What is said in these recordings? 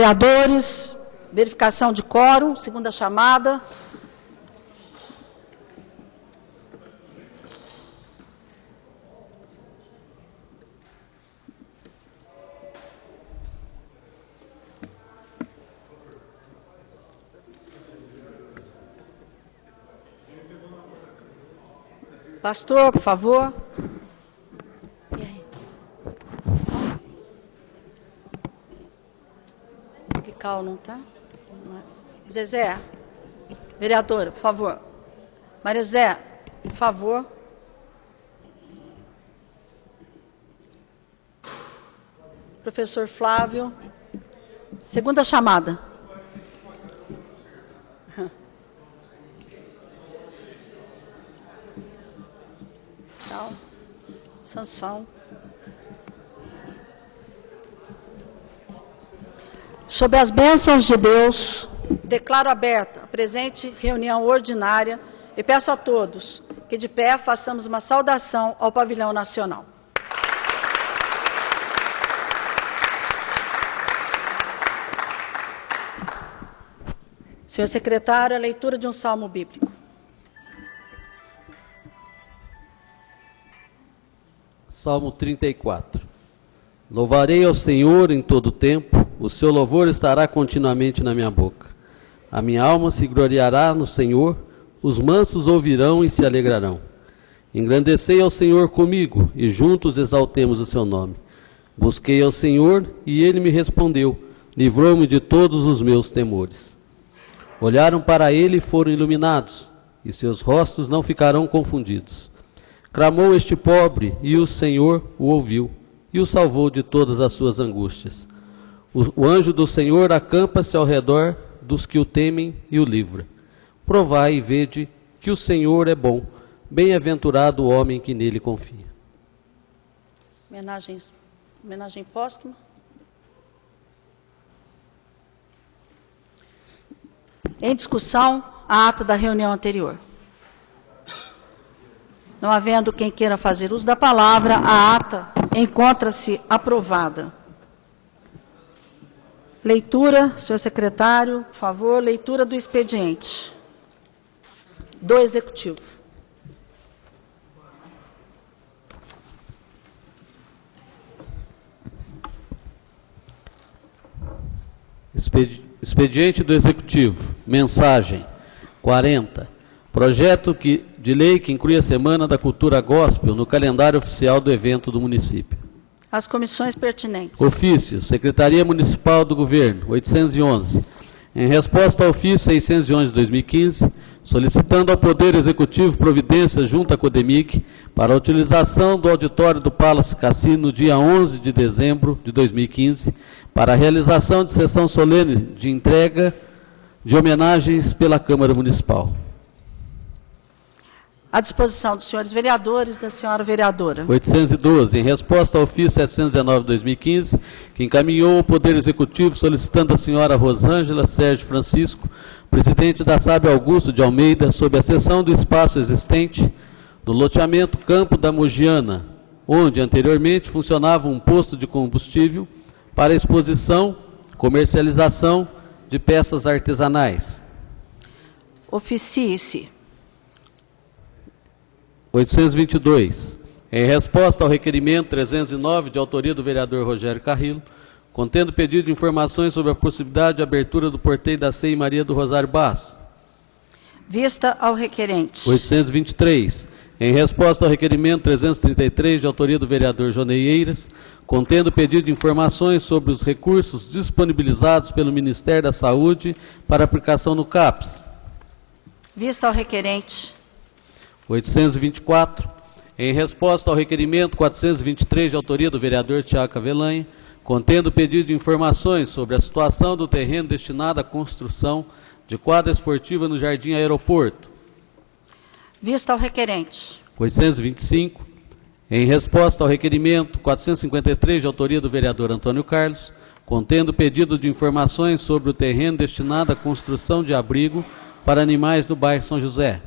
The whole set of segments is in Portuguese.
Vereadores, verificação de quórum, segunda chamada. Pastor, por favor. Cal não está? Zezé. Vereadora, por favor. Maria Zé, por favor. Professor Flávio. Segunda chamada. Então, sanção. Sob as bênçãos de Deus, declaro aberta a presente reunião ordinária e peço a todos que de pé façamos uma saudação ao pavilhão nacional. Senhor secretário, a leitura de um salmo bíblico. Salmo 34. Louvarei ao Senhor em todo o tempo, o seu louvor estará continuamente na minha boca. A minha alma se gloriará no Senhor, os mansos ouvirão e se alegrarão. Engrandecei ao Senhor comigo, e juntos exaltemos o seu nome. Busquei ao Senhor, e ele me respondeu, livrou-me de todos os meus temores. Olharam para ele e foram iluminados, e seus rostos não ficarão confundidos. Clamou este pobre, e o Senhor o ouviu, e o salvou de todas as suas angústias. O anjo do Senhor acampa-se ao redor dos que o temem e o livra. Provai e vede que o Senhor é bom, bem-aventurado o homem que nele confia. Homenagem póstuma. Em discussão, a ata da reunião anterior. Não havendo quem queira fazer uso da palavra, a ata encontra-se aprovada. Leitura, senhor secretário, por favor, leitura do expediente do Executivo. Expediente do Executivo, mensagem 40. Projeto de lei que inclui a Semana da Cultura Gospel no calendário oficial do evento do município. As comissões pertinentes. Ofício, Secretaria Municipal do Governo, 811. Em resposta ao ofício 611 de 2015, solicitando ao Poder Executivo providências junto à CODEMIC para a utilização do auditório do Palace Cassino no dia 11 de dezembro de 2015, para a realização de sessão solene de entrega de homenagens pela Câmara Municipal. À disposição dos senhores vereadores, da senhora vereadora. 812, em resposta ao ofício 719 de 2015, que encaminhou ao Poder Executivo solicitando a senhora Rosângela Sérgio Francisco, presidente da SAB Augusto de Almeida, sob a cessão do espaço existente no loteamento Campo da Mogiana, onde anteriormente funcionava um posto de combustível para exposição, comercialização de peças artesanais. Oficie-se. 822. Em resposta ao requerimento 309, de autoria do vereador Rogério Carrillo, contendo pedido de informações sobre a possibilidade de abertura do porteio da CEI Maria do Rosário Basso. Vista ao requerente. 823. Em resposta ao requerimento 333, de autoria do vereador Jonei Eiras, contendo pedido de informações sobre os recursos disponibilizados pelo Ministério da Saúde para aplicação no CAPS. Vista ao requerente. 824, em resposta ao requerimento 423, de autoria do vereador Tiago Cavelanha, contendo pedido de informações sobre a situação do terreno destinado à construção de quadra esportiva no Jardim Aeroporto. Vista ao requerente. 825, em resposta ao requerimento 453, de autoria do vereador Antônio Carlos, contendo pedido de informações sobre o terreno destinado à construção de abrigo para animais do bairro São José.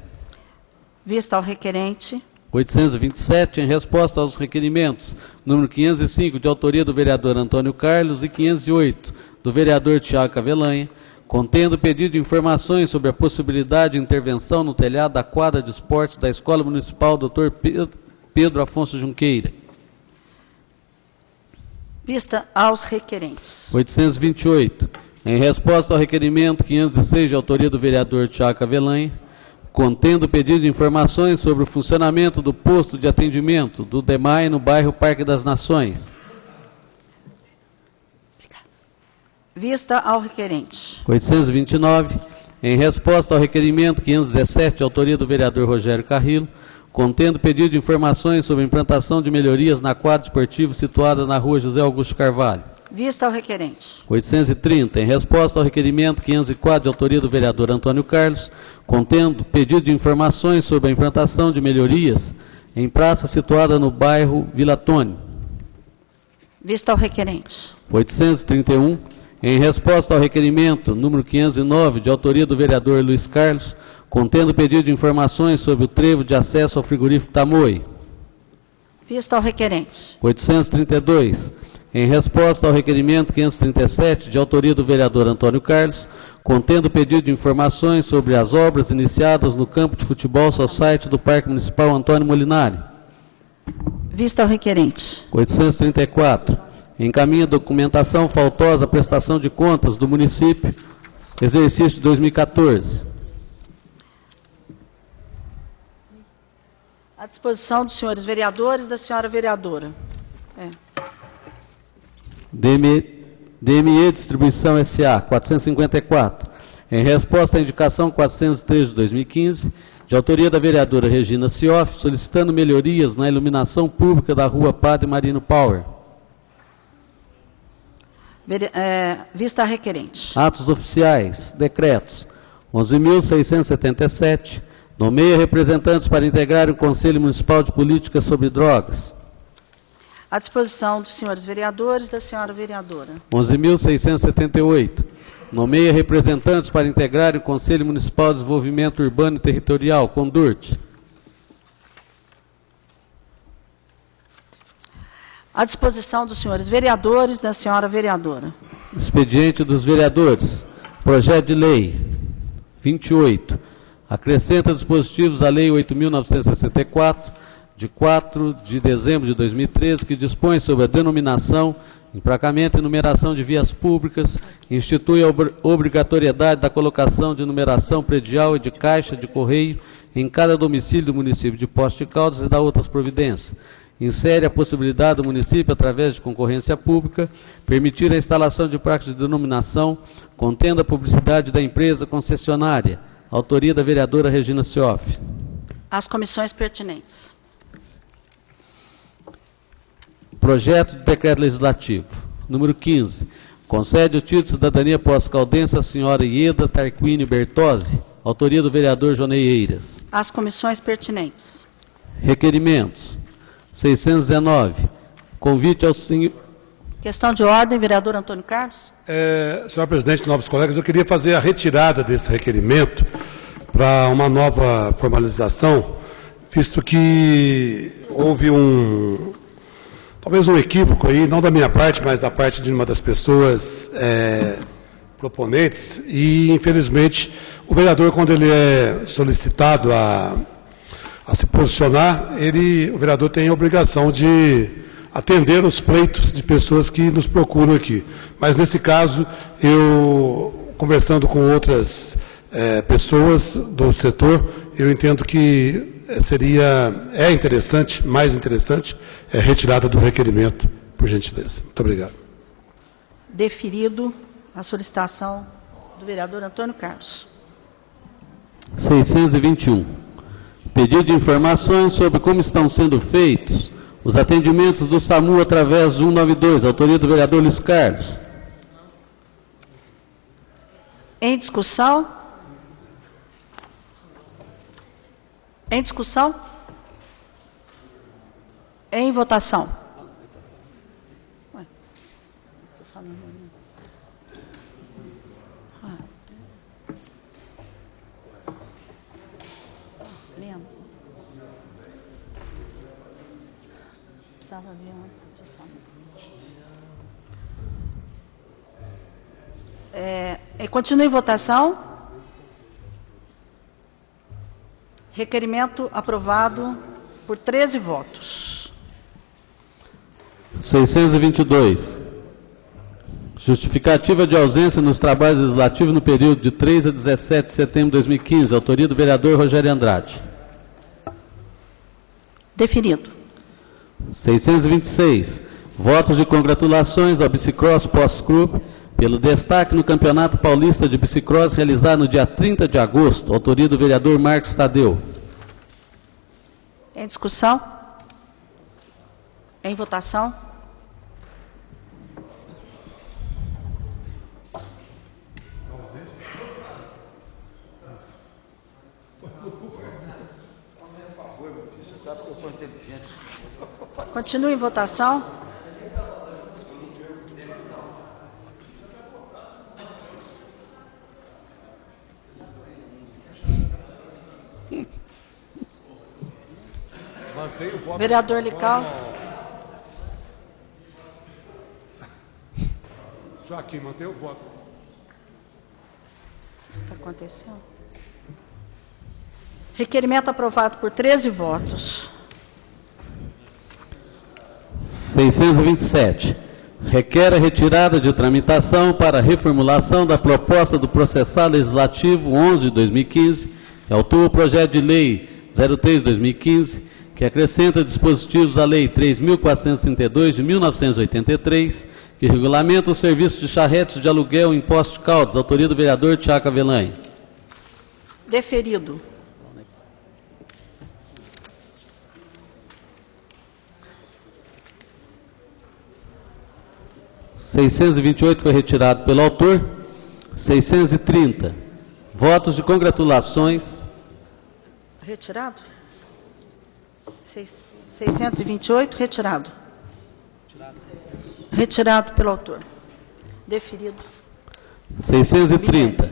Vista ao requerente. 827, em resposta aos requerimentos número 505, de autoria do vereador Antônio Carlos, e 508, do vereador Tiago Cavelanha, contendo pedido de informações sobre a possibilidade de intervenção no telhado da quadra de esportes da Escola Municipal Dr. Pedro Afonso Junqueira. Vista aos requerentes. 828. Em resposta ao requerimento 506, de autoria do vereador Tiago Cavelanha, contendo pedido de informações sobre o funcionamento do posto de atendimento do DEMAI no bairro Parque das Nações. Vista ao requerente. 829. Em resposta ao requerimento 517, de autoria do vereador Rogério Carrillo, contendo pedido de informações sobre a implantação de melhorias na quadra esportiva situada na rua José Augusto Carvalho. Vista ao requerente. 830. Em resposta ao requerimento 504, de autoria do vereador Antônio Carlos, contendo pedido de informações sobre a implantação de melhorias em praça situada no bairro Vila Tônio. Vista ao requerente. 831. Em resposta ao requerimento número 509, de autoria do vereador Luiz Carlos, contendo pedido de informações sobre o trevo de acesso ao frigorífico Tamoio. Vista ao requerente. 832. Em resposta ao requerimento 537, de autoria do vereador Antônio Carlos, contendo pedido de informações sobre as obras iniciadas no campo de futebol society do Parque Municipal Antônio Molinari. Vista ao requerente. 834. Encaminha documentação faltosa à prestação de contas do município, exercício de 2014. À disposição dos senhores vereadores e da senhora vereadora. DME Distribuição S.A. 454. Em resposta à indicação 403 de 2015, de autoria da vereadora Regina Sioff, solicitando melhorias na iluminação pública da rua Padre Marino Power. Vista a requerente. Atos oficiais, decretos. 11.677. Nomeia representantes para integrar o Conselho Municipal de Políticas sobre Drogas. À disposição dos senhores vereadores e da senhora vereadora. 11.678. Nomeia representantes para integrar o Conselho Municipal de Desenvolvimento Urbano e Territorial, CONDURT. À disposição dos senhores vereadores e da senhora vereadora. Expediente dos vereadores. Projeto de lei 28. Acrescenta dispositivos à Lei 8.964, de 4 de dezembro de 2013, que dispõe sobre a denominação, emplacamento e numeração de vias públicas, institui a obrigatoriedade da colocação de numeração predial e de caixa de correio em cada domicílio do município de Poços de Caldas e dá outras providências. Insere a possibilidade do município, através de concorrência pública, permitir a instalação de placas de denominação, contendo a publicidade da empresa concessionária. Autoria da vereadora Regina Sioff. Às comissões pertinentes. Projeto de decreto legislativo. Número 15. Concede o título de cidadania pós-caldense à senhora Ieda Tarquini Bertozzi. Autoria do vereador Jonei Eiras. Às comissões pertinentes. Requerimentos. 619. Convite ao senhor... Questão de ordem, vereador Antônio Carlos. Senhor presidente, nobres colegas, eu queria fazer a retirada desse requerimento para uma nova formalização, visto que houve talvez um equívoco aí, não da minha parte, mas da parte de uma das pessoas proponentes, e infelizmente o vereador, quando ele é solicitado a se posicionar, o vereador tem a obrigação de atender os pleitos de pessoas que nos procuram aqui. Mas, nesse caso, eu, conversando com outras pessoas do setor, eu entendo que é interessante, mais interessante, a retirada do requerimento, por gentileza. Muito obrigado. Deferido a solicitação do vereador Antônio Carlos. 621. Pedido de informações sobre como estão sendo feitos os atendimentos do SAMU através do 192, autoria do vereador Luiz Carlos. Em discussão? Em discussão? Em votação. Precisava ver antes de Continue em votação. Requerimento aprovado por 13 votos. 622. Justificativa de ausência nos trabalhos legislativos no período de 3 a 17 de setembro de 2015. Autoria do vereador Rogério Andrade. Deferido. 626. Votos de congratulações ao Bicicross Post Club pelo destaque no Campeonato Paulista de Bicicross realizado no dia 30 de agosto. Autoria do vereador Marcos Tadeu. Em discussão? Em votação? Continue em votação. Vereador Lical. Joaquim, mantém o voto. O que está acontecendo? Requerimento aprovado por 13 votos. 627. Requer a retirada de tramitação para a reformulação da proposta do processal legislativo 11 de 2015, que autua o projeto de lei 03 de 2015, que acrescenta dispositivos à lei 3.432 de 1983, que regulamenta o serviço de charretes de aluguel em Poços de Caldas. Autoria do vereador Tiago Avelange. Deferido. ...628 foi retirado pelo autor. 630. Votos de congratulações. Retirado? 628, retirado. Retirado pelo autor. Deferido. 630.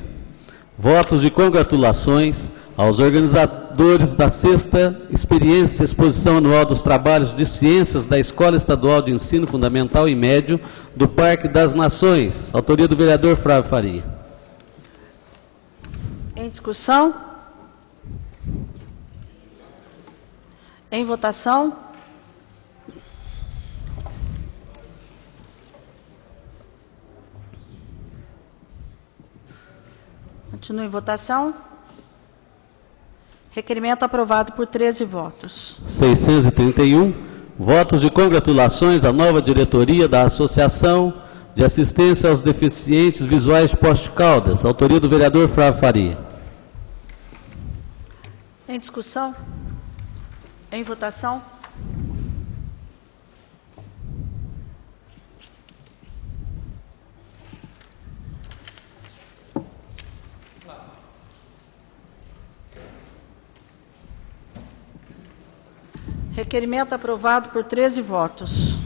Votos de congratulações aos organizadores da 6ª Experiência Exposição Anual dos Trabalhos de Ciências da Escola Estadual de Ensino Fundamental e Médio do Parque das Nações. Autoria do vereador Flávio Faria. Em discussão? Em votação? Continue em votação. Requerimento aprovado por 13 votos. 631. Votos de congratulações à nova diretoria da Associação de Assistência aos Deficientes Visuais de Poços de Caldas. Autoria do vereador Flávio Faria. Em discussão? Em votação? Requerimento aprovado por 13 votos.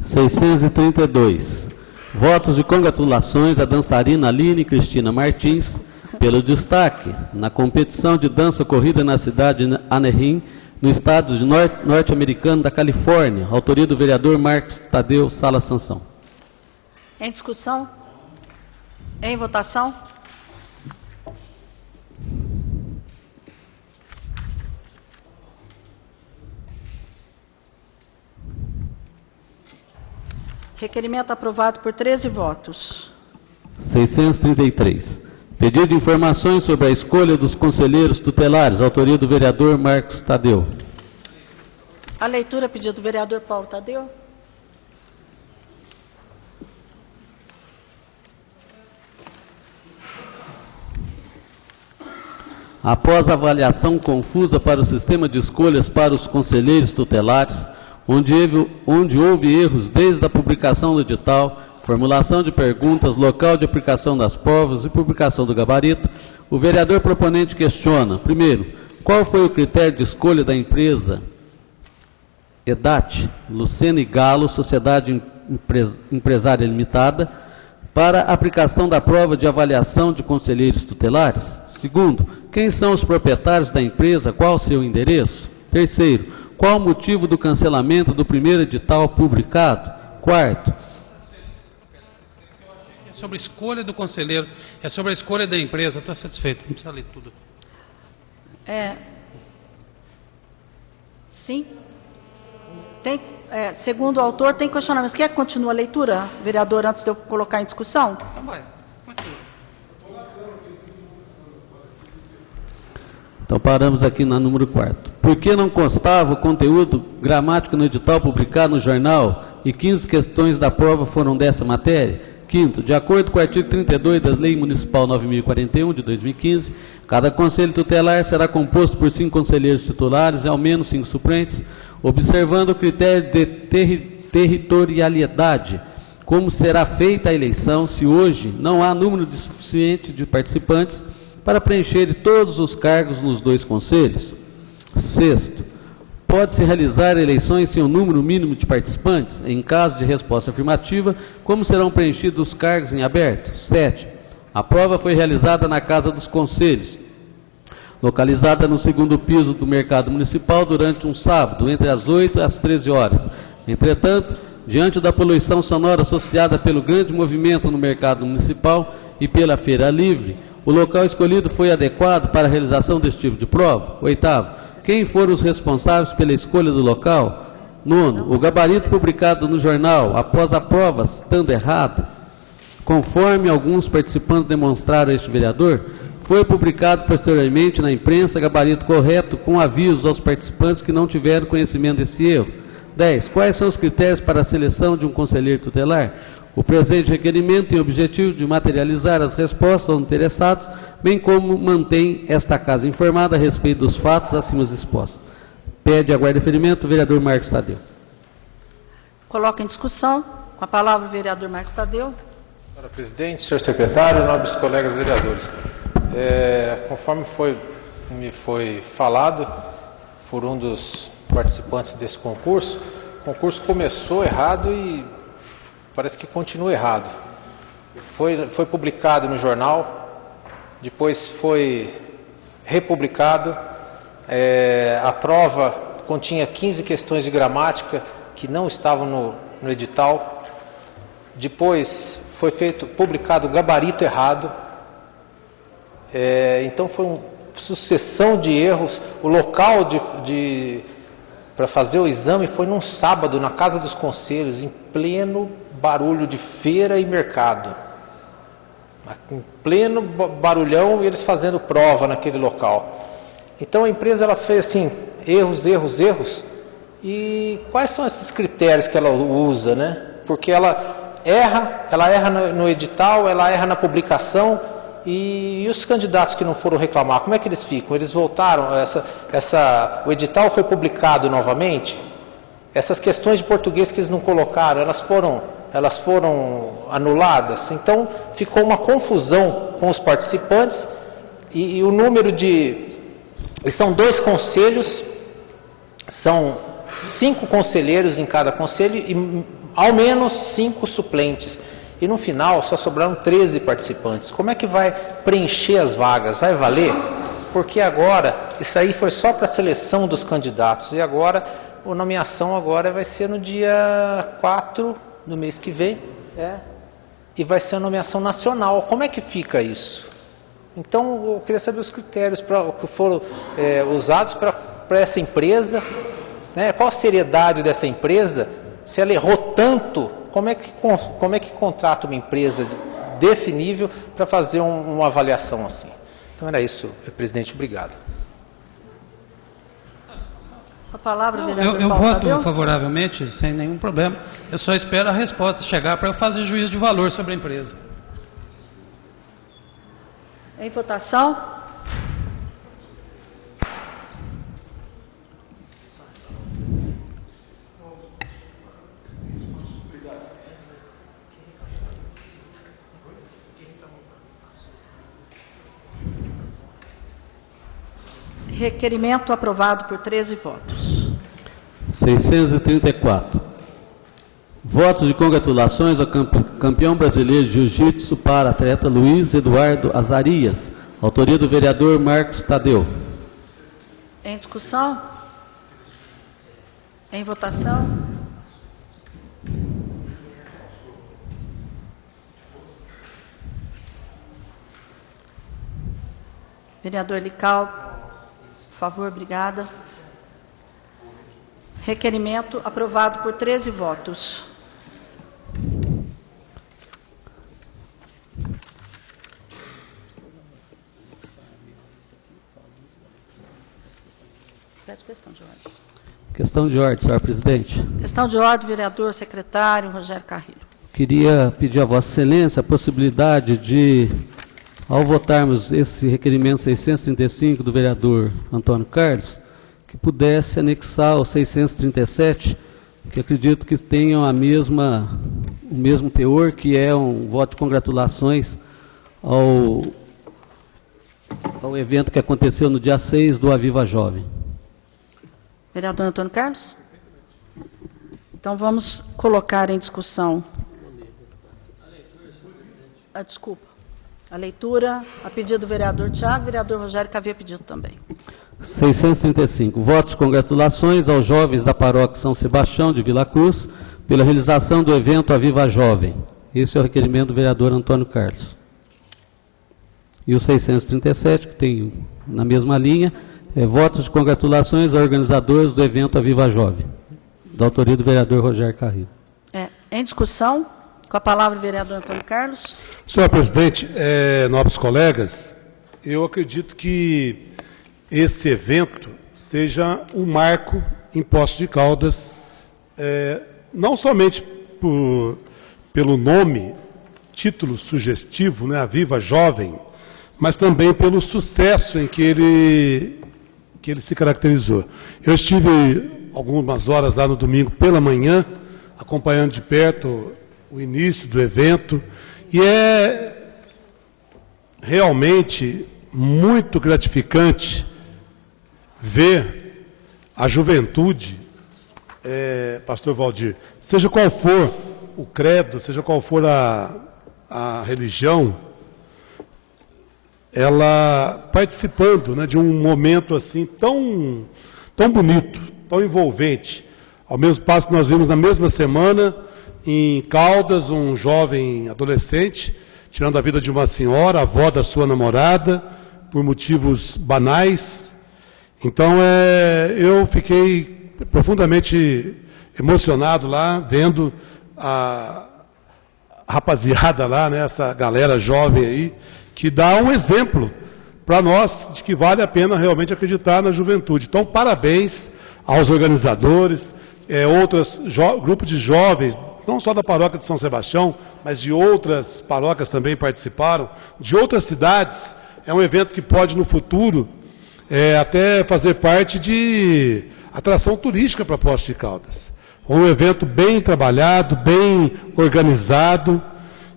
632. Votos de congratulações à dançarina Aline Cristina Martins pelo destaque na competição de dança ocorrida na cidade de Anaheim, no estado norte-americano da Califórnia. Autoria do vereador Marcos Tadeu Sala Sansão. Em discussão? Em votação? Requerimento aprovado por 13 votos. 633. Pedido de informações sobre a escolha dos conselheiros tutelares. Autoria do vereador Marcos Tadeu. A leitura, pedido do vereador Paulo Tadeu. Após avaliação confusa para o sistema de escolhas para os conselheiros tutelares, onde houve erros desde a publicação do edital, formulação de perguntas, local de aplicação das provas e publicação do gabarito, o vereador proponente questiona, primeiro, qual foi o critério de escolha da empresa EDAT, Lucena e Galo, Sociedade Empresária Limitada, para a aplicação da prova de avaliação de conselheiros tutelares? Segundo, quem são os proprietários da empresa, qual o seu endereço? Terceiro, qual o motivo do cancelamento do primeiro edital publicado? Quarto, sobre a escolha do conselheiro, é sobre a escolha da empresa. Estou satisfeito, não precisa ler tudo. Sim. Tem, segundo o autor, tem questionamentos. Quer que continue a leitura, vereador, antes de eu colocar em discussão? Então vai, continua. Então paramos aqui na número 4. Por que não constava o conteúdo gramático no edital publicado no jornal e 15 questões da prova foram dessa matéria? Quinto, de acordo com o artigo 32 da Lei Municipal 9.041 de 2015, cada conselho tutelar será composto por 5 conselheiros titulares e ao menos 5 suplentes, observando o critério de territorialidade. Como será feita a eleição se hoje não há número suficiente de participantes para preencher todos os cargos nos 2 conselhos? Sexto, pode-se realizar eleições sem um número mínimo de participantes? Em caso de resposta afirmativa, como serão preenchidos os cargos em aberto? Sétimo, a prova foi realizada na Casa dos Conselhos, localizada no 2º piso do Mercado Municipal durante um sábado, entre as 8 e as 13 horas. Entretanto, diante da poluição sonora associada pelo grande movimento no Mercado Municipal e pela Feira Livre, o local escolhido foi adequado para a realização desse tipo de prova? Oitavo, quem foram os responsáveis pela escolha do local? Nono, o gabarito publicado no jornal, após a prova, estando errado, conforme alguns participantes demonstraram a este vereador, foi publicado posteriormente na imprensa gabarito correto com avisos aos participantes que não tiveram conhecimento desse erro. 10. Quais são os critérios para a seleção de um conselheiro tutelar? O presente requerimento tem o objetivo de materializar as respostas aos interessados, bem como mantém esta casa informada a respeito dos fatos acima expostos. Pede aguardo de deferimento o vereador Marcos Tadeu. Coloca em discussão. Com a palavra o vereador Marcos Tadeu. Senhora presidente, senhor secretário, nobres colegas vereadores. Conforme me foi falado por um dos participantes desse concurso, o concurso começou errado e parece que continua errado. Foi publicado no jornal, depois foi republicado. A prova continha 15 questões de gramática que não estavam no edital. Depois foi publicado o gabarito errado. Então foi uma sucessão de erros. O local para fazer o exame foi num sábado, na Casa dos Conselhos, em pleno barulho de feira e mercado. Em pleno barulhão, e eles fazendo prova naquele local. Então a empresa ela fez assim, erros. E quais são esses critérios que ela usa, né? Porque ela erra no edital, ela erra na publicação. E os candidatos que não foram reclamar, como é que eles ficam? Eles voltaram, o edital foi publicado novamente, essas questões de português que eles não colocaram, elas foram anuladas. Então ficou uma confusão com os participantes e o número são 2 conselhos, são 5 conselheiros em cada conselho e ao menos 5 suplentes. E no final só sobraram 13 participantes. Como é que vai preencher as vagas? Vai valer? Porque agora, isso aí foi só para a seleção dos candidatos. E agora, a nomeação agora vai ser no dia 4 do mês que vem. E vai ser a nomeação nacional. Como é que fica isso? Então, eu queria saber os critérios que foram usados para essa empresa. Né? Qual a seriedade dessa empresa? Se ela errou tanto, como é que contrata uma empresa desse nível para fazer uma avaliação assim? Então era isso, presidente, obrigado. A palavra, vereador Eu Paulo voto Tadeu. favoravelmente, sem nenhum problema. Eu só espero a resposta chegar para eu fazer juízo de valor sobre a empresa. Em votação. Requerimento aprovado por 13 votos. 634. Votos de congratulações ao campeão brasileiro de jiu-jitsu para atleta Luiz Eduardo Azarias. Autoria do vereador Marcos Tadeu. Em discussão? Em votação? Vereador Lical, por favor, obrigada. Requerimento aprovado por 13 votos. Questão de ordem. Questão de ordem, senhor presidente. Questão de ordem, vereador secretário Rogério Carrilho. Queria pedir a Vossa Excelência a possibilidade de, ao votarmos esse requerimento 635 do vereador Antônio Carlos, que pudesse anexar o 637, que acredito que tenham o mesmo teor, que é um voto de congratulações ao evento que aconteceu no dia 6 do Aviva Jovem. Vereador Antônio Carlos? Então, vamos colocar em discussão a leitura, a pedido do vereador Tiago, vereador Rogério, que havia pedido também. 635. Votos de congratulações aos jovens da paróquia São Sebastião de Vila Cruz pela realização do evento Aviva Jovem. Esse é o requerimento do vereador Antônio Carlos. E o 637, que tem na mesma linha, votos de congratulações aos organizadores do evento Aviva Jovem, da autoria do vereador Rogério Carrilho. Em discussão, com a palavra o vereador Antônio Carlos. Senhor presidente, nobres colegas, eu acredito que esse evento seja um marco em Poços de Caldas, não somente pelo nome, título sugestivo, né, Aviva Jovem, mas também pelo sucesso em que ele se caracterizou. Eu estive algumas horas lá no domingo pela manhã, acompanhando de perto o início do evento, e é realmente muito gratificante ver a juventude, pastor Valdir, seja qual for o credo, seja qual for a religião, ela participando, né, de um momento assim tão bonito, tão envolvente. Ao mesmo passo que nós vimos na mesma semana, em Caldas, um jovem adolescente, tirando a vida de uma senhora, avó da sua namorada, por motivos banais. Então, eu fiquei profundamente emocionado lá, vendo a rapaziada lá, né, essa galera jovem aí, que dá um exemplo para nós de que vale a pena realmente acreditar na juventude. Então, parabéns aos organizadores, grupos de jovens, não só da paróquia de São Sebastião, mas de outras paróquias também participaram, de outras cidades. É um evento que pode, no futuro, até fazer parte de atração turística para Poços de Caldas. Um evento bem trabalhado, bem organizado,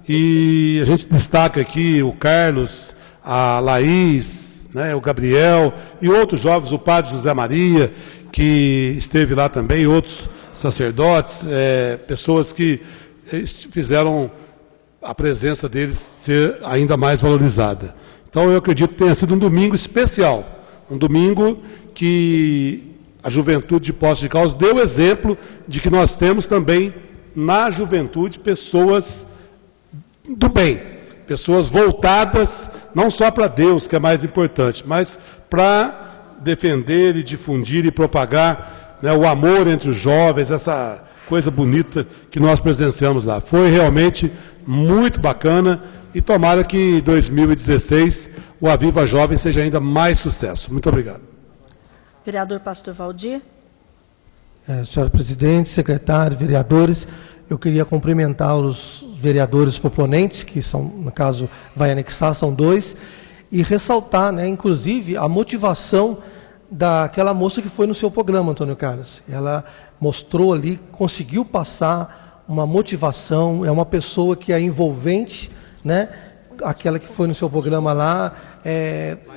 e a gente destaca aqui o Carlos, a Laís, né, o Gabriel e outros jovens, o padre José Maria, que esteve lá também, outros sacerdotes, pessoas que fizeram a presença deles ser ainda mais valorizada. Então, eu acredito que tenha sido um domingo especial, um domingo que a juventude de Poços de Caldas deu exemplo de que nós temos também na juventude pessoas do bem, pessoas voltadas não só para Deus, que é mais importante, mas para defender e difundir e propagar, né, o amor entre os jovens, essa coisa bonita que nós presenciamos lá. Foi realmente muito bacana e tomara que em 2016 o Aviva Jovem seja ainda mais sucesso. Muito obrigado. Vereador Pastor Valdir. Senhor presidente, secretário, vereadores, eu queria cumprimentar os vereadores proponentes, que são, no caso, vai anexar, são 2, e ressaltar, né, inclusive, a motivação daquela moça que foi no seu programa, Antônio Carlos. Ela mostrou ali, conseguiu passar uma motivação, é uma pessoa que é envolvente, né, aquela que foi no seu programa lá,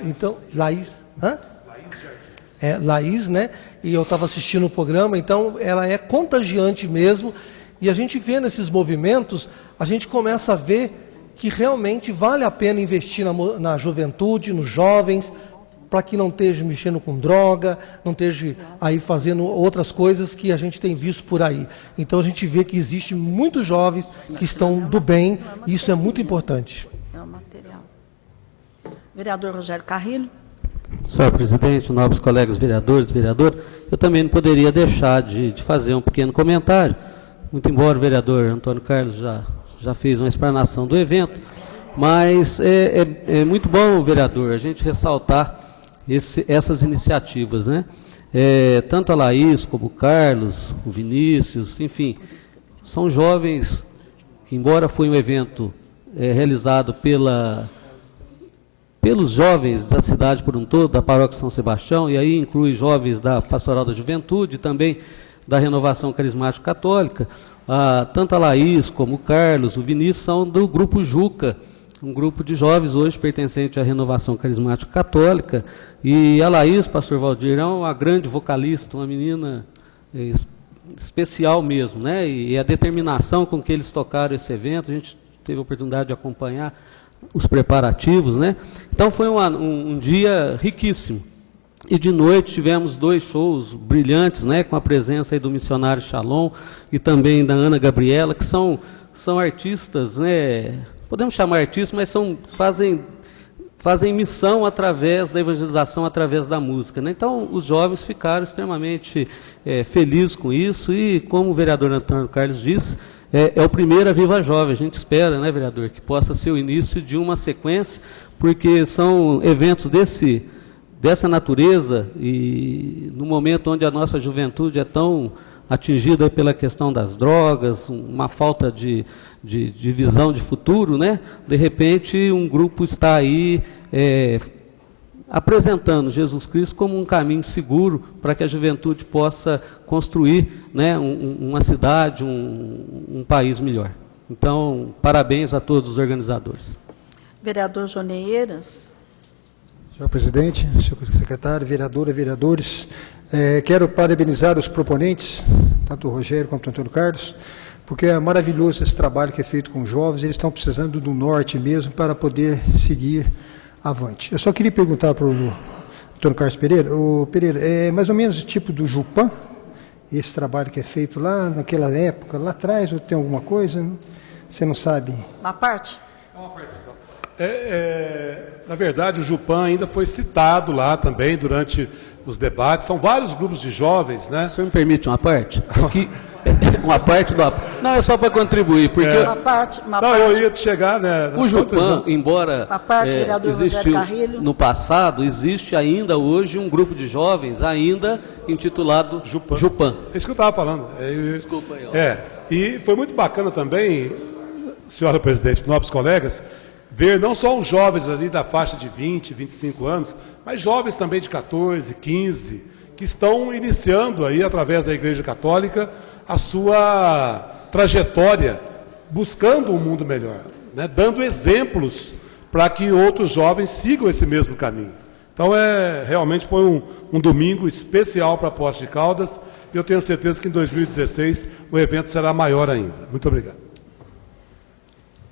então, Laís, Laís, né, e eu estava assistindo o programa, então ela é contagiante mesmo, e a gente vê nesses movimentos, a gente começa a ver que realmente vale a pena investir na juventude, nos jovens, para que não esteja mexendo com droga, não esteja aí fazendo outras coisas que a gente tem visto por aí. Então a gente vê que existe muitos jovens que estão do bem, e isso é muito importante. Vereador Rogério Carrilho. Senhor presidente, nobres colegas vereadores, vereador, eu também não poderia deixar de fazer um pequeno comentário, muito embora o vereador Antônio Carlos já fez uma explanação do evento, mas é muito bom, vereador, a gente ressaltar essas iniciativas, né? Tanto a Laís como o Carlos, o Vinícius, enfim, são jovens que, embora foi um evento realizado pelos jovens da cidade por um todo, da Paróquia São Sebastião, e aí inclui jovens da Pastoral da Juventude, também da Renovação Carismática Católica, tanto a Laís como o Carlos, o Vinícius, são do Grupo Juca, um grupo de jovens hoje pertencente à Renovação Carismática Católica, e a Laís, pastor Valdir, é uma grande vocalista, uma menina especial mesmo, né? E a determinação com que eles tocaram esse evento, a gente teve a oportunidade de acompanhar os preparativos, né? Então foi um dia riquíssimo. E de noite tivemos 2 shows brilhantes, né? Com a presença aí do missionário Shalom e também da Ana Gabriela, que são artistas, né? Podemos chamar artistas, mas fazem missão através da evangelização, através da música, né? Então os jovens ficaram extremamente felizes com isso e, como o vereador Antônio Carlos disse, é o primeiro Aviva Jovem. A gente espera, né, vereador, que possa ser o início de uma sequência, porque são eventos dessa natureza e no momento onde a nossa juventude é tão atingida pela questão das drogas, uma falta de visão de futuro, né? De repente um grupo está aí apresentando Jesus Cristo como um caminho seguro para que a juventude possa construir, né, uma cidade, um país melhor. Então, parabéns a todos os organizadores. Vereador Joneiras. Senhor presidente, senhor secretário, vereadora, vereadores, quero parabenizar os proponentes, tanto o Rogério quanto o Antônio Carlos, porque é maravilhoso esse trabalho que é feito com jovens, eles estão precisando do norte mesmo para poder seguir avante. Eu só queria perguntar para o Antônio Carlos Pereira, é mais ou menos o tipo do Jupan, esse trabalho que é feito lá naquela época, lá atrás, ou tem alguma coisa? Você não sabe? Uma parte? É uma parte, então. Na verdade, o Jupan ainda foi citado lá também durante os debates. São vários grupos de jovens, né? O senhor me permite uma parte? Aqui, uma parte do... Não, é só para contribuir, porque... Uma parte. Eu ia chegar, né? O Jupan, embora existe no passado, existe ainda hoje um grupo de jovens ainda intitulado Jupan. É isso que eu estava falando. Desculpa aí. E foi muito bacana também, senhora presidente, nobres colegas, ver não só os jovens ali da faixa de 20, 25 anos, mas jovens também de 14, 15, que estão iniciando aí, através da Igreja Católica, a sua trajetória, buscando um mundo melhor, né? Dando exemplos para que outros jovens sigam esse mesmo caminho. Então, realmente foi um domingo especial para Poços de Caldas, e eu tenho certeza que em 2016 o evento será maior ainda. Muito obrigado.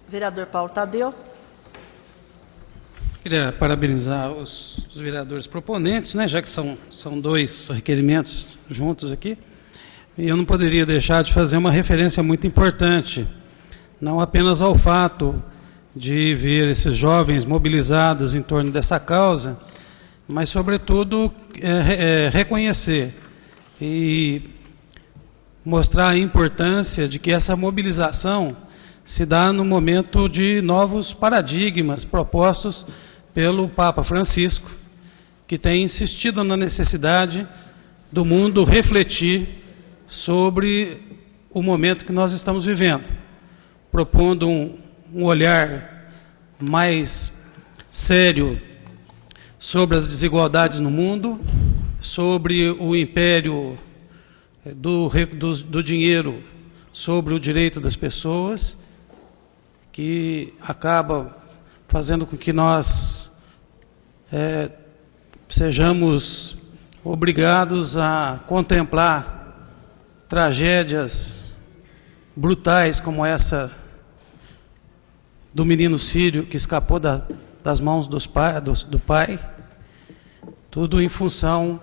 Vereador Paulo Tadeu. Queria parabenizar os vereadores proponentes, né, já que são 2 requerimentos juntos aqui, e eu não poderia deixar de fazer uma referência muito importante, não apenas ao fato de ver esses jovens mobilizados em torno dessa causa, mas, sobretudo, reconhecer e mostrar a importância de que essa mobilização se dá no momento de novos paradigmas propostos pelo Papa Francisco, que tem insistido na necessidade do mundo refletir sobre o momento que nós estamos vivendo, propondo um olhar mais sério sobre as desigualdades no mundo, sobre o império do dinheiro sobre o direito das pessoas, que acaba fazendo com que nós sejamos obrigados a contemplar tragédias brutais como essa do menino sírio que escapou das mãos do pai, tudo em função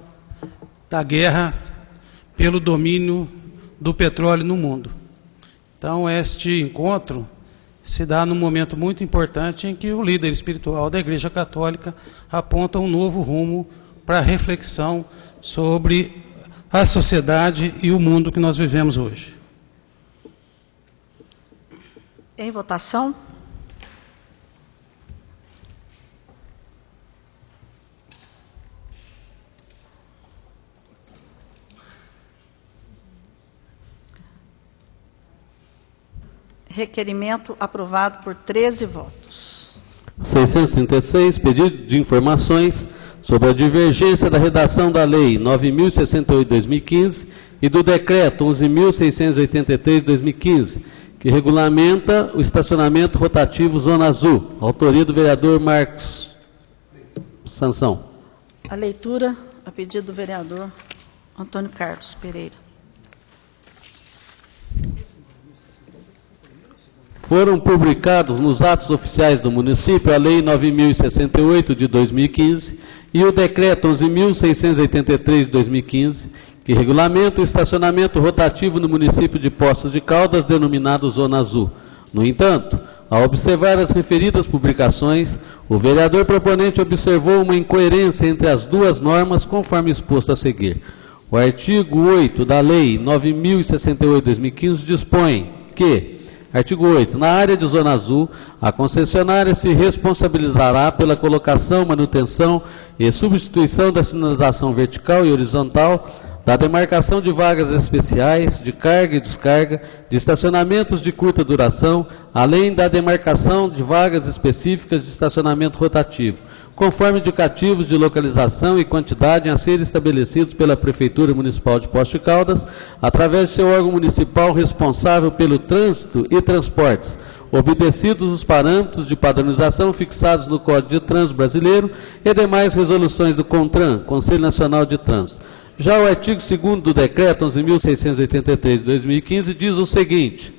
da guerra pelo domínio do petróleo no mundo. Então, este encontro se dá num momento muito importante em que o líder espiritual da Igreja Católica aponta um novo rumo para a reflexão sobre a sociedade e o mundo que nós vivemos hoje. Em votação. Requerimento aprovado por 13 votos. 636, pedido de informações sobre a divergência da redação da Lei 9.068/2015 e do Decreto 11.683/2015, que regulamenta o estacionamento rotativo Zona Azul. Autoria do vereador Marcos. Sanção. A leitura, a pedido do vereador Antônio Carlos Pereira. Foram publicados nos atos oficiais do município a Lei 9.068 de 2015 e o Decreto 11.683 de 2015, que regulamenta o estacionamento rotativo no município de Poços de Caldas, denominado Zona Azul. No entanto, ao observar as referidas publicações, o vereador proponente observou uma incoerência entre as duas normas, conforme exposto a seguir. O artigo 8 da Lei 9.068 de 2015 dispõe que: artigo 8. Na área de Zona Azul, a concessionária se responsabilizará pela colocação, manutenção e substituição da sinalização vertical e horizontal, da demarcação de vagas especiais, de carga e descarga, de estacionamentos de curta duração, além da demarcação de vagas específicas de estacionamento rotativo, conforme indicativos de localização e quantidade a serem estabelecidos pela Prefeitura Municipal de Poços de Caldas, através de seu órgão municipal responsável pelo trânsito e transportes, obedecidos os parâmetros de padronização fixados no Código de Trânsito Brasileiro e demais resoluções do CONTRAN, Conselho Nacional de Trânsito. Já o artigo 2º do Decreto 11.683 de 2015 diz o seguinte: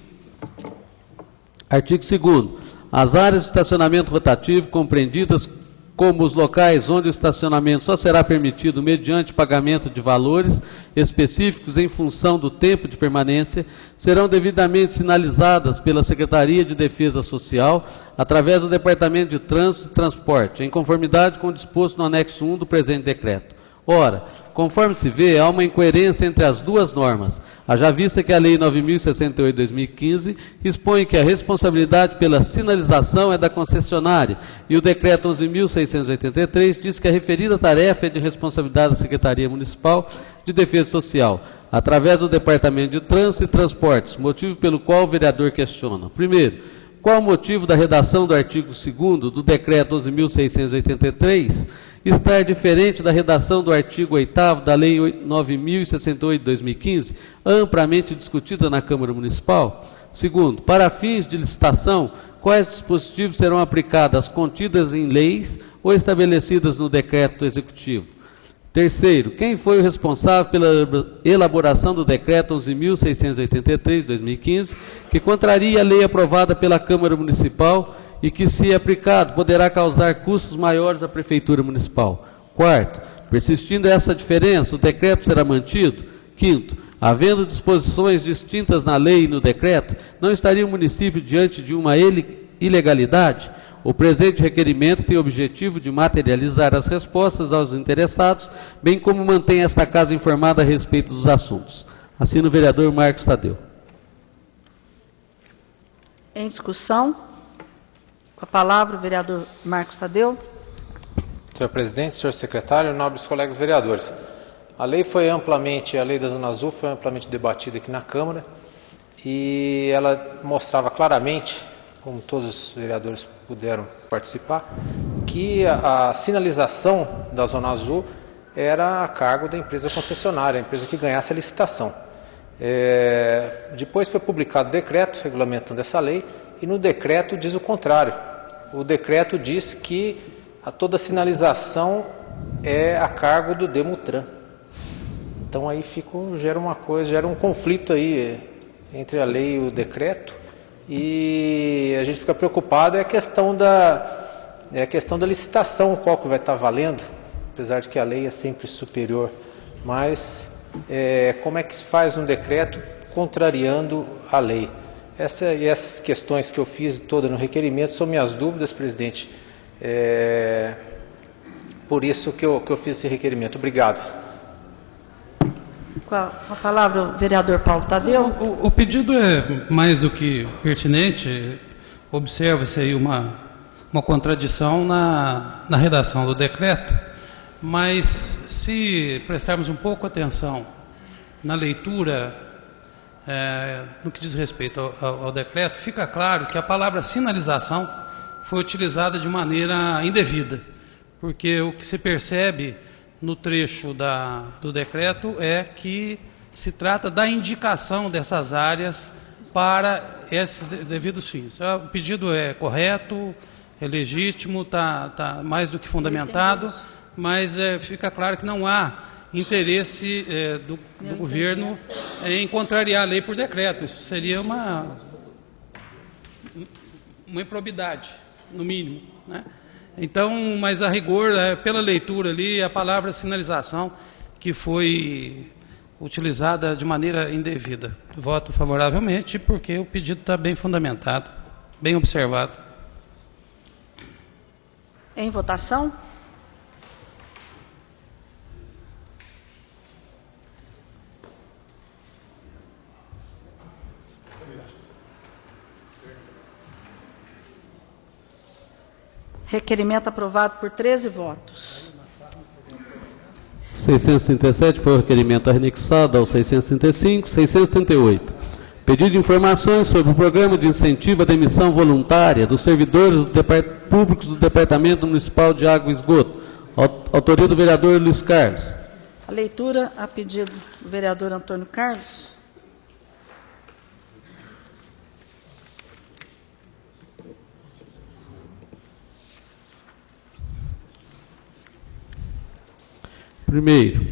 artigo 2º. As áreas de estacionamento rotativo compreendidas como os locais onde o estacionamento só será permitido mediante pagamento de valores específicos em função do tempo de permanência, serão devidamente sinalizadas pela Secretaria de Defesa Social, através do Departamento de Trânsito e Transporte, em conformidade com o disposto no anexo 1 do presente decreto. Ora, conforme se vê, há uma incoerência entre as duas normas, haja vista que a Lei 9.068 de 2015 expõe que a responsabilidade pela sinalização é da concessionária e o Decreto 11.683 diz que a referida tarefa é de responsabilidade da Secretaria Municipal de Defesa Social, através do Departamento de Trânsito e Transportes, motivo pelo qual o vereador questiona. Primeiro, qual o motivo da redação do artigo 2º do Decreto 11.683 estar diferente da redação do artigo 8º da Lei 9.068 de 2015, amplamente discutida na Câmara Municipal? Segundo, para fins de licitação, quais dispositivos serão aplicados às contidas em leis ou estabelecidas no decreto executivo? Terceiro, quem foi o responsável pela elaboração do decreto 11.683 de 2015, que contraria a lei aprovada pela Câmara Municipal e que, se aplicado, poderá causar custos maiores à Prefeitura Municipal? Quarto, persistindo essa diferença, o decreto será mantido? Quinto, havendo disposições distintas na lei e no decreto, não estaria o município diante de uma ilegalidade? O presente requerimento tem o objetivo de materializar as respostas aos interessados, bem como mantém esta casa informada a respeito dos assuntos. Assina o vereador Marcos Tadeu. Em discussão, com a palavra o vereador Marcos Tadeu. Senhor presidente, senhor secretário, nobres colegas vereadores. A lei da Zona Azul foi amplamente debatida aqui na Câmara e ela mostrava claramente, como todos os vereadores puderam participar, que a sinalização da Zona Azul era a cargo da empresa concessionária, a empresa que ganhasse a licitação. Depois foi publicado o decreto regulamentando essa lei e no decreto diz o contrário. O decreto diz que toda sinalização é a cargo do Demutran. Então aí gera um conflito aí entre a lei e o decreto, e a gente fica preocupado a questão da licitação, qual que vai estar valendo, apesar de que a lei é sempre superior, mas como é que se faz um decreto contrariando a lei? Essas questões que eu fiz todas no requerimento são minhas dúvidas, presidente. Por isso que eu fiz esse requerimento. Obrigado. Com a palavra, o vereador Paulo Tadeu. O pedido é mais do que pertinente. Observa-se aí uma contradição na redação do decreto, mas se prestarmos um pouco atenção na leitura, no que diz respeito ao decreto, fica claro que a palavra sinalização foi utilizada de maneira indevida, porque o que se percebe no trecho do decreto é que se trata da indicação dessas áreas para esses devidos fins. O pedido é correto, é legítimo, está mais do que fundamentado, mas fica claro que não há interesse do governo em contrariar a lei por decreto. Isso seria uma improbidade, no mínimo, né? Então, mas a rigor, pela leitura ali, a palavra sinalização que foi utilizada de maneira indevida. Voto favoravelmente, porque o pedido está bem fundamentado, bem observado. Em votação. Requerimento aprovado por 13 votos. 637 foi o requerimento anexado ao 635. 638. Pedido de informações sobre o programa de incentivo à demissão voluntária dos servidores públicos do Departamento Municipal de Água e Esgoto. Autoria do vereador Luiz Carlos. A leitura a pedido do vereador Antônio Carlos. Primeiro,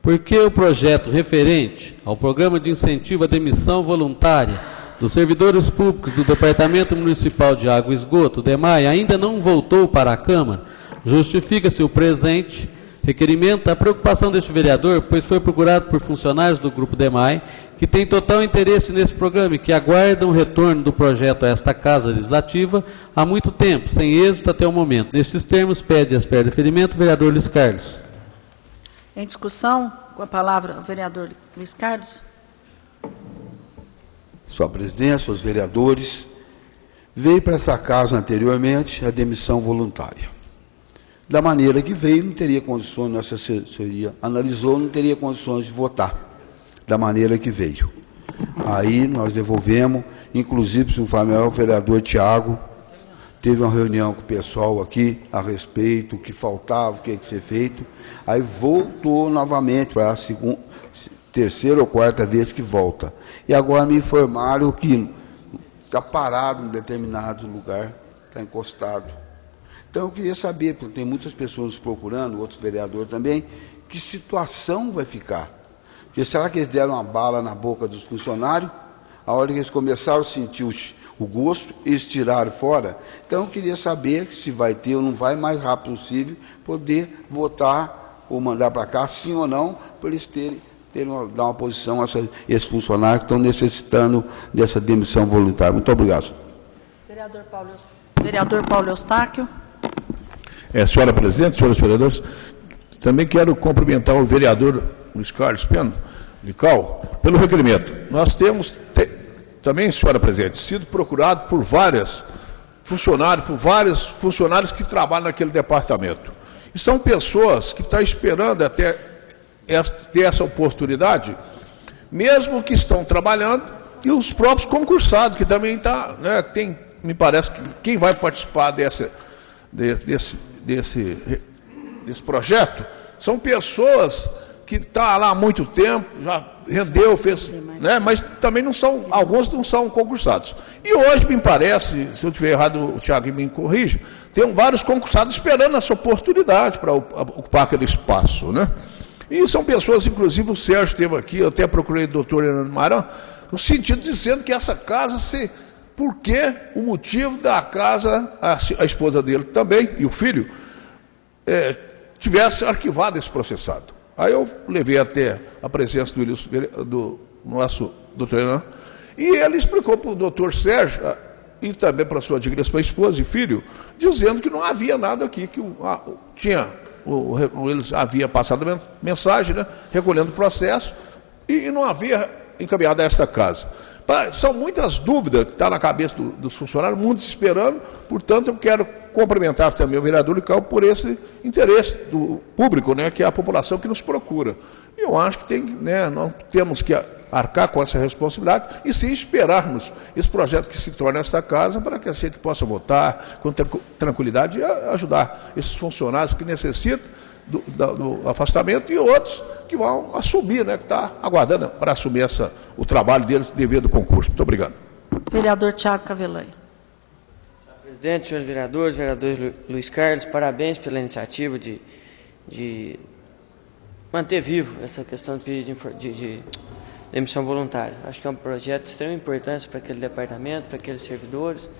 por que o projeto referente ao programa de incentivo à demissão voluntária dos servidores públicos do Departamento Municipal de Água e Esgoto, DEMAI, ainda não voltou para a Câmara? Justifica-se o presente requerimento a preocupação deste vereador, pois foi procurado por funcionários do Grupo DEMAI, que têm total interesse nesse programa e que aguardam o retorno do projeto a esta Casa Legislativa há muito tempo, sem êxito até o momento. Nestes termos, pede a espera de deferimento o vereador Luiz Carlos. Em discussão, com a palavra o vereador Luiz Carlos. Sua presidência, os vereadores, veio para essa casa anteriormente a demissão voluntária. Da maneira que veio, não teria condições, nossa assessoria analisou, não teria condições de votar, da maneira que veio. Aí nós devolvemos, inclusive o vereador Tiago teve uma reunião com o pessoal aqui a respeito, o que faltava, o que tinha que ser feito, aí voltou novamente para a terceira ou quarta vez que volta. E agora me informaram que está parado em determinado lugar, está encostado. Então eu queria saber, porque tem muitas pessoas procurando, outros vereadores também, que situação vai ficar? Porque será que eles deram uma bala na boca dos funcionários? A hora que eles começaram a sentir o gosto, eles tiraram fora. Então eu queria saber se vai ter ou não vai, mais rápido possível, poder votar ou mandar para cá, sim ou não, para eles dar uma posição a esses funcionários que estão necessitando dessa demissão voluntária. Muito obrigado. Vereador Paulo Eustáquio. Senhora presidente, senhores vereadores, também quero cumprimentar o vereador Luiz Carlos Pena de Cal pelo requerimento. Nós temos também, senhora presidente, sido procurado por vários funcionários que trabalham naquele departamento. E são pessoas que estão esperando até ter essa oportunidade, mesmo que estão trabalhando, e os próprios concursados, que também estão, né, me parece que quem vai participar desse projeto são pessoas que estão lá há muito tempo, já rendeu, fez, né, mas também alguns não são concursados. E hoje, me parece, se eu estiver errado, o Thiago me corrija, tem vários concursados esperando essa oportunidade para ocupar aquele espaço, né? E são pessoas, inclusive o Sérgio esteve aqui, eu até procurei o doutor Hernando Marão, no sentido dizendo que essa casa, por que o motivo da casa, a esposa dele também, e o filho, tivesse arquivado esse processado. Aí eu levei até a presença do nosso doutor Hernando, E ele explicou para o doutor Sérgio, e também para a sua digníssima esposa e filho, dizendo que não havia nada aqui, que eles haviam passado a mensagem, né, recolhendo o processo, e não havia encaminhado a essa casa. São muitas dúvidas que estão na cabeça dos funcionários, muitos esperando, portanto, eu quero cumprimentar também o vereador Licau por esse interesse do público, né, que é a população que nos procura. E eu acho que nós temos que arcar com essa responsabilidade e sim esperarmos esse projeto que se torna essa casa para que a gente possa votar com tranquilidade e ajudar esses funcionários que necessitam do afastamento e outros que vão assumir, né, que está aguardando para assumir o trabalho deles devido ao concurso. Muito obrigado. Vereador Tiago Cavelanho. Presidente, senhores vereadores, vereador Luiz Carlos, parabéns pela iniciativa de manter vivo essa questão de pedido de demissão voluntária. Acho que é um projeto de extrema importância para aquele departamento, para aqueles servidores,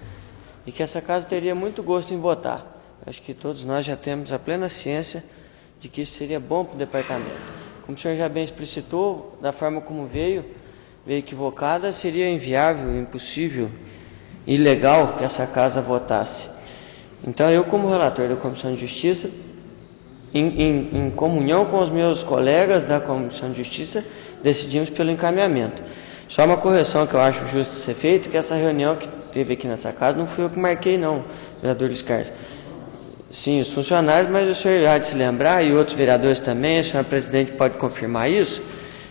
e que essa casa teria muito gosto em votar. Acho que todos nós já temos a plena ciência de que isso seria bom para o departamento. Como o senhor já bem explicitou, da forma como veio equivocada, seria inviável, impossível, ilegal que essa casa votasse. Então, eu, como relator da Comissão de Justiça, em comunhão com os meus colegas da Comissão de Justiça, decidimos pelo encaminhamento. Só uma correção que eu acho justo ser feita, que essa reunião que teve aqui nessa casa, não fui eu que marquei, não, vereador Luiz Carlos. Sim, os funcionários, mas o senhor há de se lembrar, e outros vereadores também, a senhora presidente pode confirmar isso,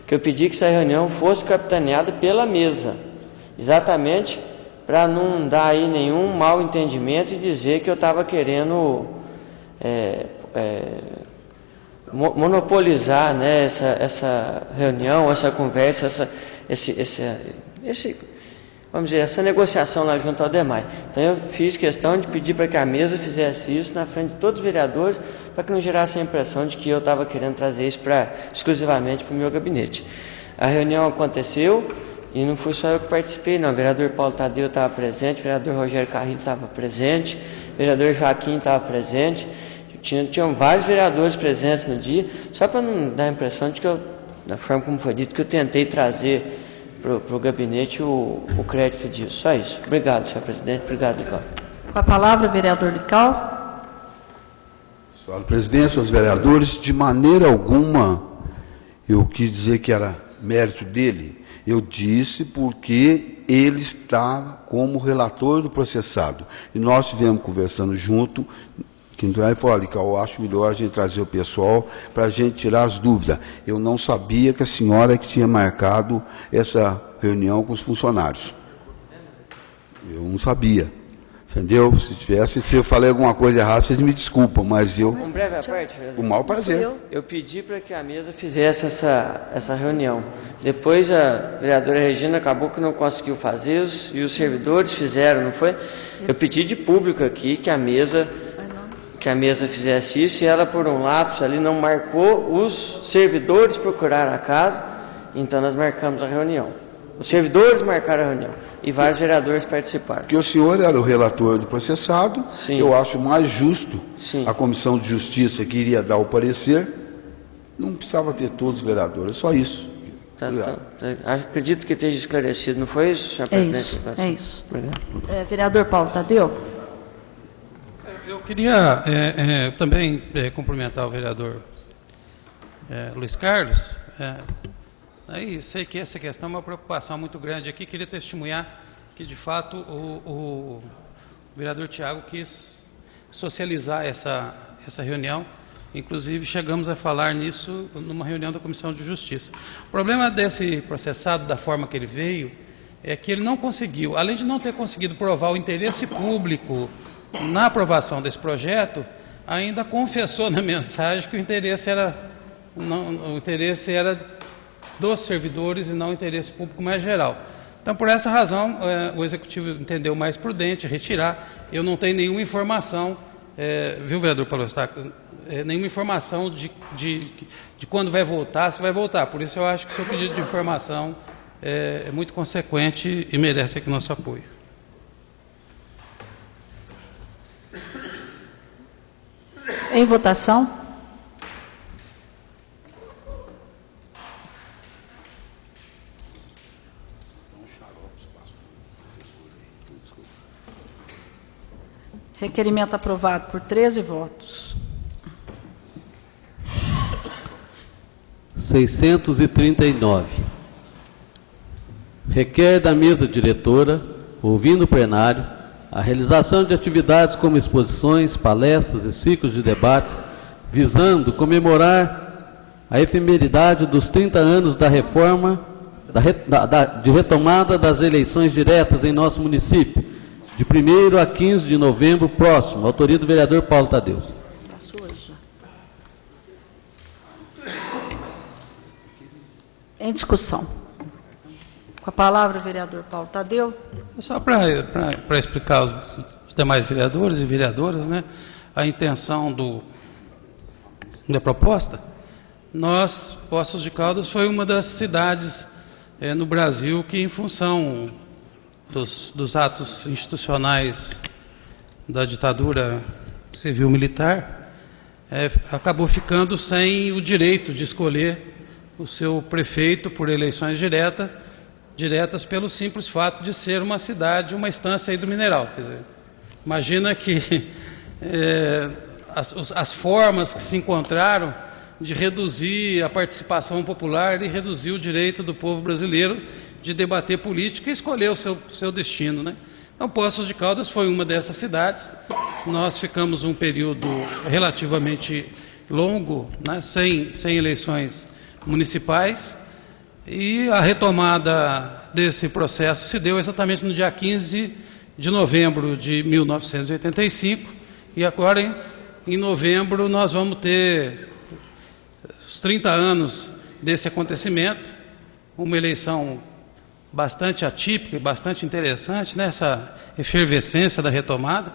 que eu pedi que essa reunião fosse capitaneada pela mesa, exatamente para não dar aí nenhum mal entendimento e dizer que eu estava querendo monopolizar, né, essa reunião, essa conversa, vamos dizer, essa negociação lá junto ao DEMAI. Então eu fiz questão de pedir para que a mesa fizesse isso na frente de todos os vereadores, para que não gerasse a impressão de que eu estava querendo trazer isso exclusivamente para o meu gabinete. A reunião aconteceu e não fui só eu que participei, não. O vereador Paulo Tadeu estava presente, o vereador Rogério Carrilho estava presente, o vereador Joaquim estava presente, tinham vários vereadores presentes no dia, só para não dar a impressão de que eu, da forma como foi dito, que eu tentei trazer para o gabinete o crédito disso. Só isso. Obrigado, senhor presidente. Obrigado, Licau. Com a palavra, vereador Licau. Senhora presidente, senhores vereadores, de maneira alguma eu quis dizer que era mérito dele. Eu disse porque ele está como relator do processado. E nós estivemos conversando junto, que ele falou, olha, eu acho melhor a gente trazer o pessoal para a gente tirar as dúvidas. Eu não sabia que a senhora que tinha marcado essa reunião com os funcionários. Eu não sabia. Entendeu? Se eu falei alguma coisa errada, vocês me desculpam, mas eu... Um breve à parte, com o maior prazer. Eu pedi para que a mesa fizesse essa reunião. Depois a vereadora Regina acabou que não conseguiu fazer, e os servidores fizeram, não foi? Eu pedi de público aqui que a mesa fizesse isso, e ela, por um lapso ali, não marcou, os servidores procuraram a casa, então nós marcamos a reunião. Os servidores marcaram a reunião e vários vereadores participaram. Porque o senhor era o relator do processado, sim. Eu acho mais justo, sim. A Comissão de Justiça que iria dar o parecer, não precisava ter todos os vereadores, só isso. Acredito que esteja esclarecido, não foi isso, senhor presidente? É isso. Vereador Paulo Tadeu. Eu queria também cumprimentar o vereador Luiz Carlos. Aí sei que essa questão é uma preocupação muito grande aqui. Queria testemunhar que, de fato, o vereador Tiago quis socializar essa reunião. Inclusive, chegamos a falar nisso numa reunião da Comissão de Justiça. O problema desse processado, da forma que ele veio, é que ele não conseguiu, além de não ter conseguido provar o interesse público na aprovação desse projeto, ainda confessou na mensagem que o interesse era dos servidores e não o interesse público mais geral. Então, por essa razão, o Executivo entendeu mais prudente retirar. Eu não tenho nenhuma informação, viu, vereador Paulo Eustáquio, nenhuma informação de quando vai voltar, se vai voltar. Por isso, eu acho que o seu pedido de informação é muito consequente e merece aqui nosso apoio. Em votação. Requerimento aprovado por 13 votos. 639. Requer da mesa diretora, ouvindo o plenário, a realização de atividades como exposições, palestras e ciclos de debates, visando comemorar a efemeridade dos 30 anos da reforma de retomada das eleições diretas em nosso município, de 1º a 15 de novembro próximo. Autoria do vereador Paulo Tadeu. Em discussão. Com a palavra, o vereador Paulo Tadeu. Só para explicar aos demais vereadores e vereadoras, né, a intenção da proposta, nós, Poços de Caldas, foi uma das cidades no Brasil que, em função dos atos institucionais da ditadura civil-militar, acabou ficando sem o direito de escolher o seu prefeito por eleições diretas pelo simples fato de ser uma cidade, uma estância aí do mineral. Quer dizer, imagina que as formas que se encontraram de reduzir a participação popular e reduzir o direito do povo brasileiro de debater política e escolher o seu destino, né? Então, Poços de Caldas foi uma dessas cidades. Nós ficamos um período relativamente longo, né, sem eleições municipais, e a retomada desse processo se deu exatamente no dia 15 de novembro de 1985, e agora em novembro nós vamos ter os 30 anos desse acontecimento, uma eleição bastante atípica e bastante interessante, nessa efervescência da retomada,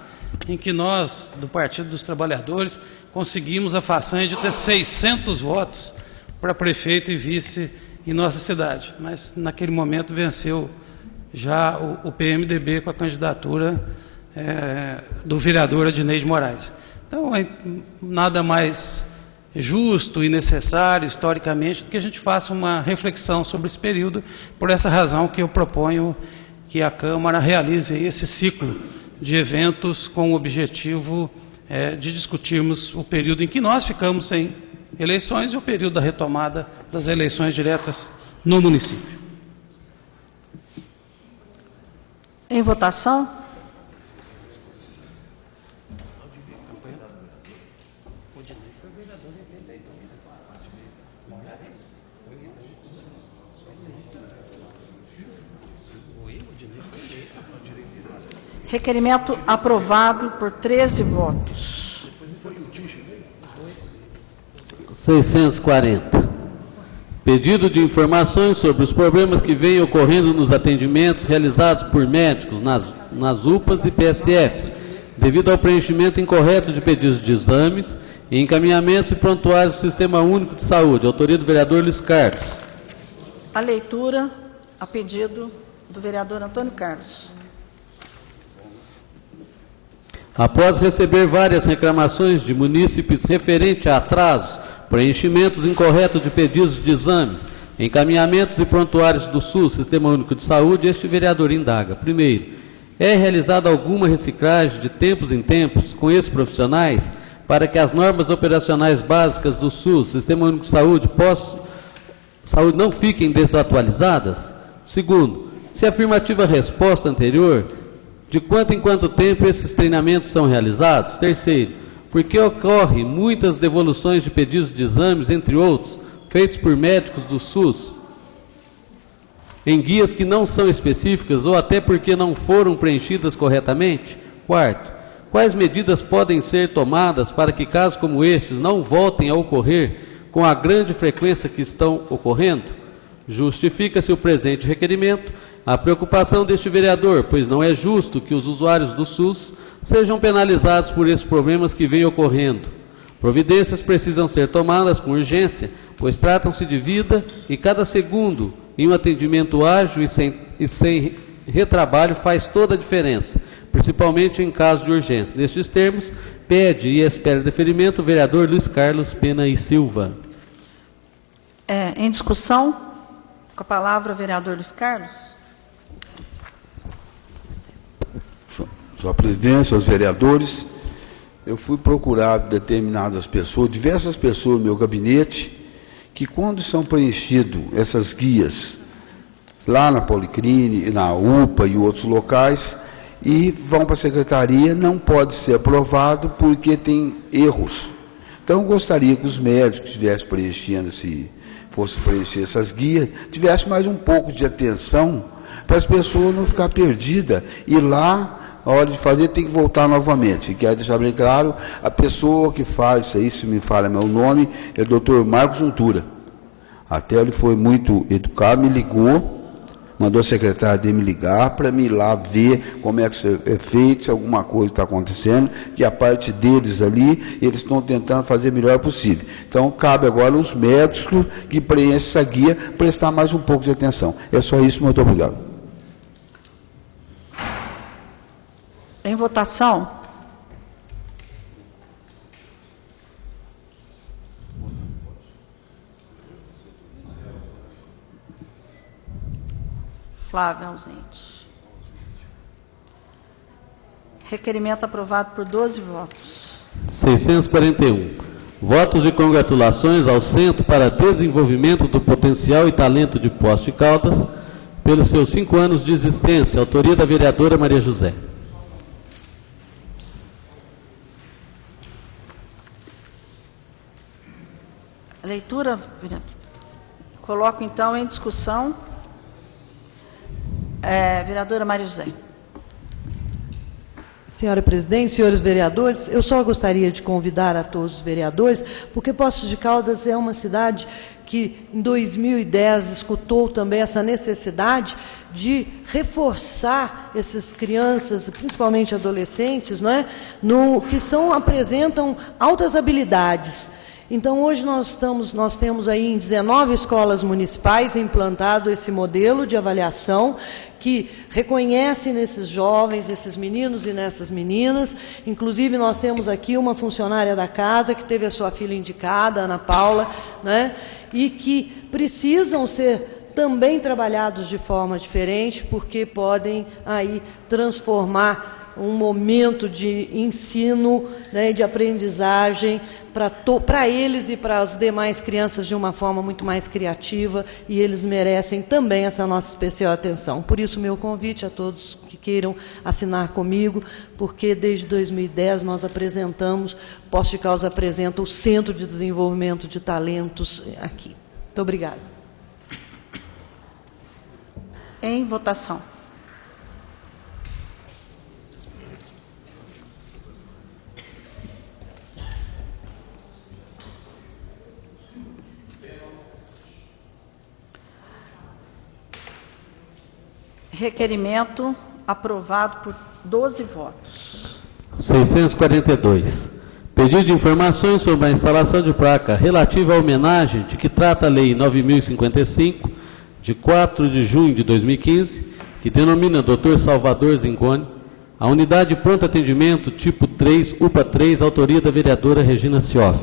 em que nós, do Partido dos Trabalhadores, conseguimos a façanha de ter 600 votos para prefeito e vice em nossa cidade. Mas, naquele momento, venceu já o PMDB com a candidatura do vereador Adinei de Moraes. Então, é nada mais justo e necessário, historicamente, do que a gente faça uma reflexão sobre esse período. Por essa razão que eu proponho que a Câmara realize esse ciclo de eventos com o objetivo de discutirmos o período em que nós ficamos sem eleições e o período da retomada das eleições diretas no município. Em votação. Requerimento aprovado por 13 votos. 640. Pedido de informações sobre os problemas que vêm ocorrendo nos atendimentos realizados por médicos nas UPAs e PSFs, devido ao preenchimento incorreto de pedidos de exames e encaminhamentos e prontuários do Sistema Único de Saúde. Autoria do vereador Luiz Carlos. A leitura a pedido do vereador Antônio Carlos. Após receber várias reclamações de munícipes referente a atrasos, preenchimentos incorretos de pedidos de exames, encaminhamentos e prontuários do SUS, Sistema Único de Saúde, este vereador indaga. Primeiro, é realizada alguma reciclagem de tempos em tempos com esses profissionais para que as normas operacionais básicas do SUS, Sistema Único de Saúde, não fiquem desatualizadas? Segundo, se a afirmativa resposta anterior, de quanto em quanto tempo esses treinamentos são realizados? Terceiro, por que ocorrem muitas devoluções de pedidos de exames, entre outros, feitos por médicos do SUS, em guias que não são específicas ou até porque não foram preenchidas corretamente? Quarto, quais medidas podem ser tomadas para que casos como estes não voltem a ocorrer com a grande frequência que estão ocorrendo? Justifica-se o presente requerimento a preocupação deste vereador, pois não é justo que os usuários do SUS sejam penalizados por esses problemas que vêm ocorrendo. Providências precisam ser tomadas com urgência, pois tratam-se de vida e cada segundo em um atendimento ágil e sem retrabalho faz toda a diferença, principalmente em caso de urgência. Nestes termos, pede e espera deferimento o vereador Luiz Carlos Pena e Silva. Em discussão, com a palavra o vereador Luiz Carlos. Sua presidência, seus vereadores, eu fui procurar determinadas pessoas, diversas pessoas no meu gabinete, que quando são preenchidas essas guias, lá na Policlínica, na UPA e outros locais, e vão para a secretaria, não pode ser aprovado porque tem erros. Então, eu gostaria que os médicos que estivessem preenchendo, se fosse preencher essas guias, tivessem mais um pouco de atenção para as pessoas não ficar perdidas. E lá, na hora de fazer, tem que voltar novamente. E quero deixar bem claro, a pessoa que faz isso aí, se me fala meu nome, é o doutor Marcos Juntura. Até ele foi muito educado, me ligou, mandou a secretária dele me ligar para me ir lá ver como é que isso é feito, se alguma coisa está acontecendo, que a parte deles ali, eles estão tentando fazer o melhor possível. Então, cabe agora aos médicos que preenchem essa guia prestar mais um pouco de atenção. É só isso, muito obrigado. Em votação. Flávio, ausente. Requerimento aprovado por 12 votos. 641. Votos de congratulações ao Centro para Desenvolvimento do Potencial e Talento de Poços de Caldas pelos seus 5 anos de existência. Autoria da vereadora Maria José. Leitura, vereador. Coloco então em discussão. Vereadora Maria José. Senhora presidente, senhores vereadores, eu só gostaria de convidar a todos os vereadores, porque Poços de Caldas é uma cidade que, em 2010, escutou também essa necessidade de reforçar essas crianças, principalmente adolescentes, não é? Apresentam altas habilidades. Então, hoje nós temos aí em 19 escolas municipais implantado esse modelo de avaliação que reconhece nesses jovens, esses meninos e nessas meninas. Inclusive, nós temos aqui uma funcionária da casa que teve a sua filha indicada, Ana Paula, né? E que precisam ser também trabalhados de forma diferente, porque podem aí transformar um momento de ensino, né, de aprendizagem para eles e para as demais crianças de uma forma muito mais criativa, e eles merecem também essa nossa especial atenção. Por isso, meu convite a todos que queiram assinar comigo, porque desde 2010 nós apresentamos, Poços de Caldas apresenta o Centro de Desenvolvimento de Talentos aqui. Muito obrigada. Em votação. Requerimento aprovado por 12 votos. 642. Pedido de informações sobre a instalação de placa relativa à homenagem de que trata a Lei 9.055, de 4 de junho de 2015, que denomina Dr. Salvador Zingoni, a unidade de pronto atendimento tipo 3, UPA 3, autoria da vereadora Regina Cioff.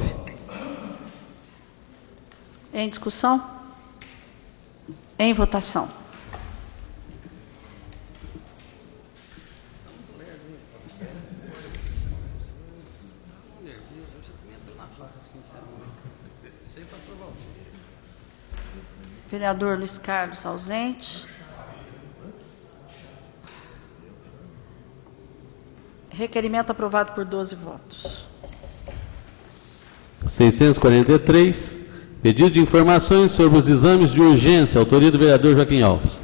Em discussão? Em votação. Vereador Luiz Carlos, ausente. Requerimento aprovado por 12 votos. 643. Pedido de informações sobre os exames de urgência, autoria do vereador Joaquim Alves.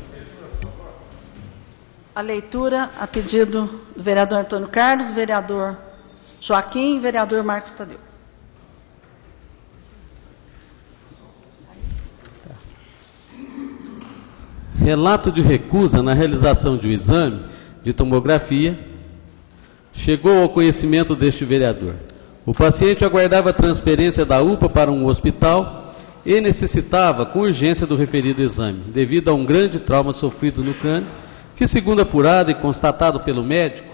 A leitura, a pedido do vereador Antônio Carlos, vereador Joaquim e vereador Marcos Tadeu. Relato de recusa na realização de um exame de tomografia chegou ao conhecimento deste vereador. O paciente aguardava a transferência da UPA para um hospital e necessitava com urgência do referido exame, devido a um grande trauma sofrido no crânio, que, segundo apurado e constatado pelo médico,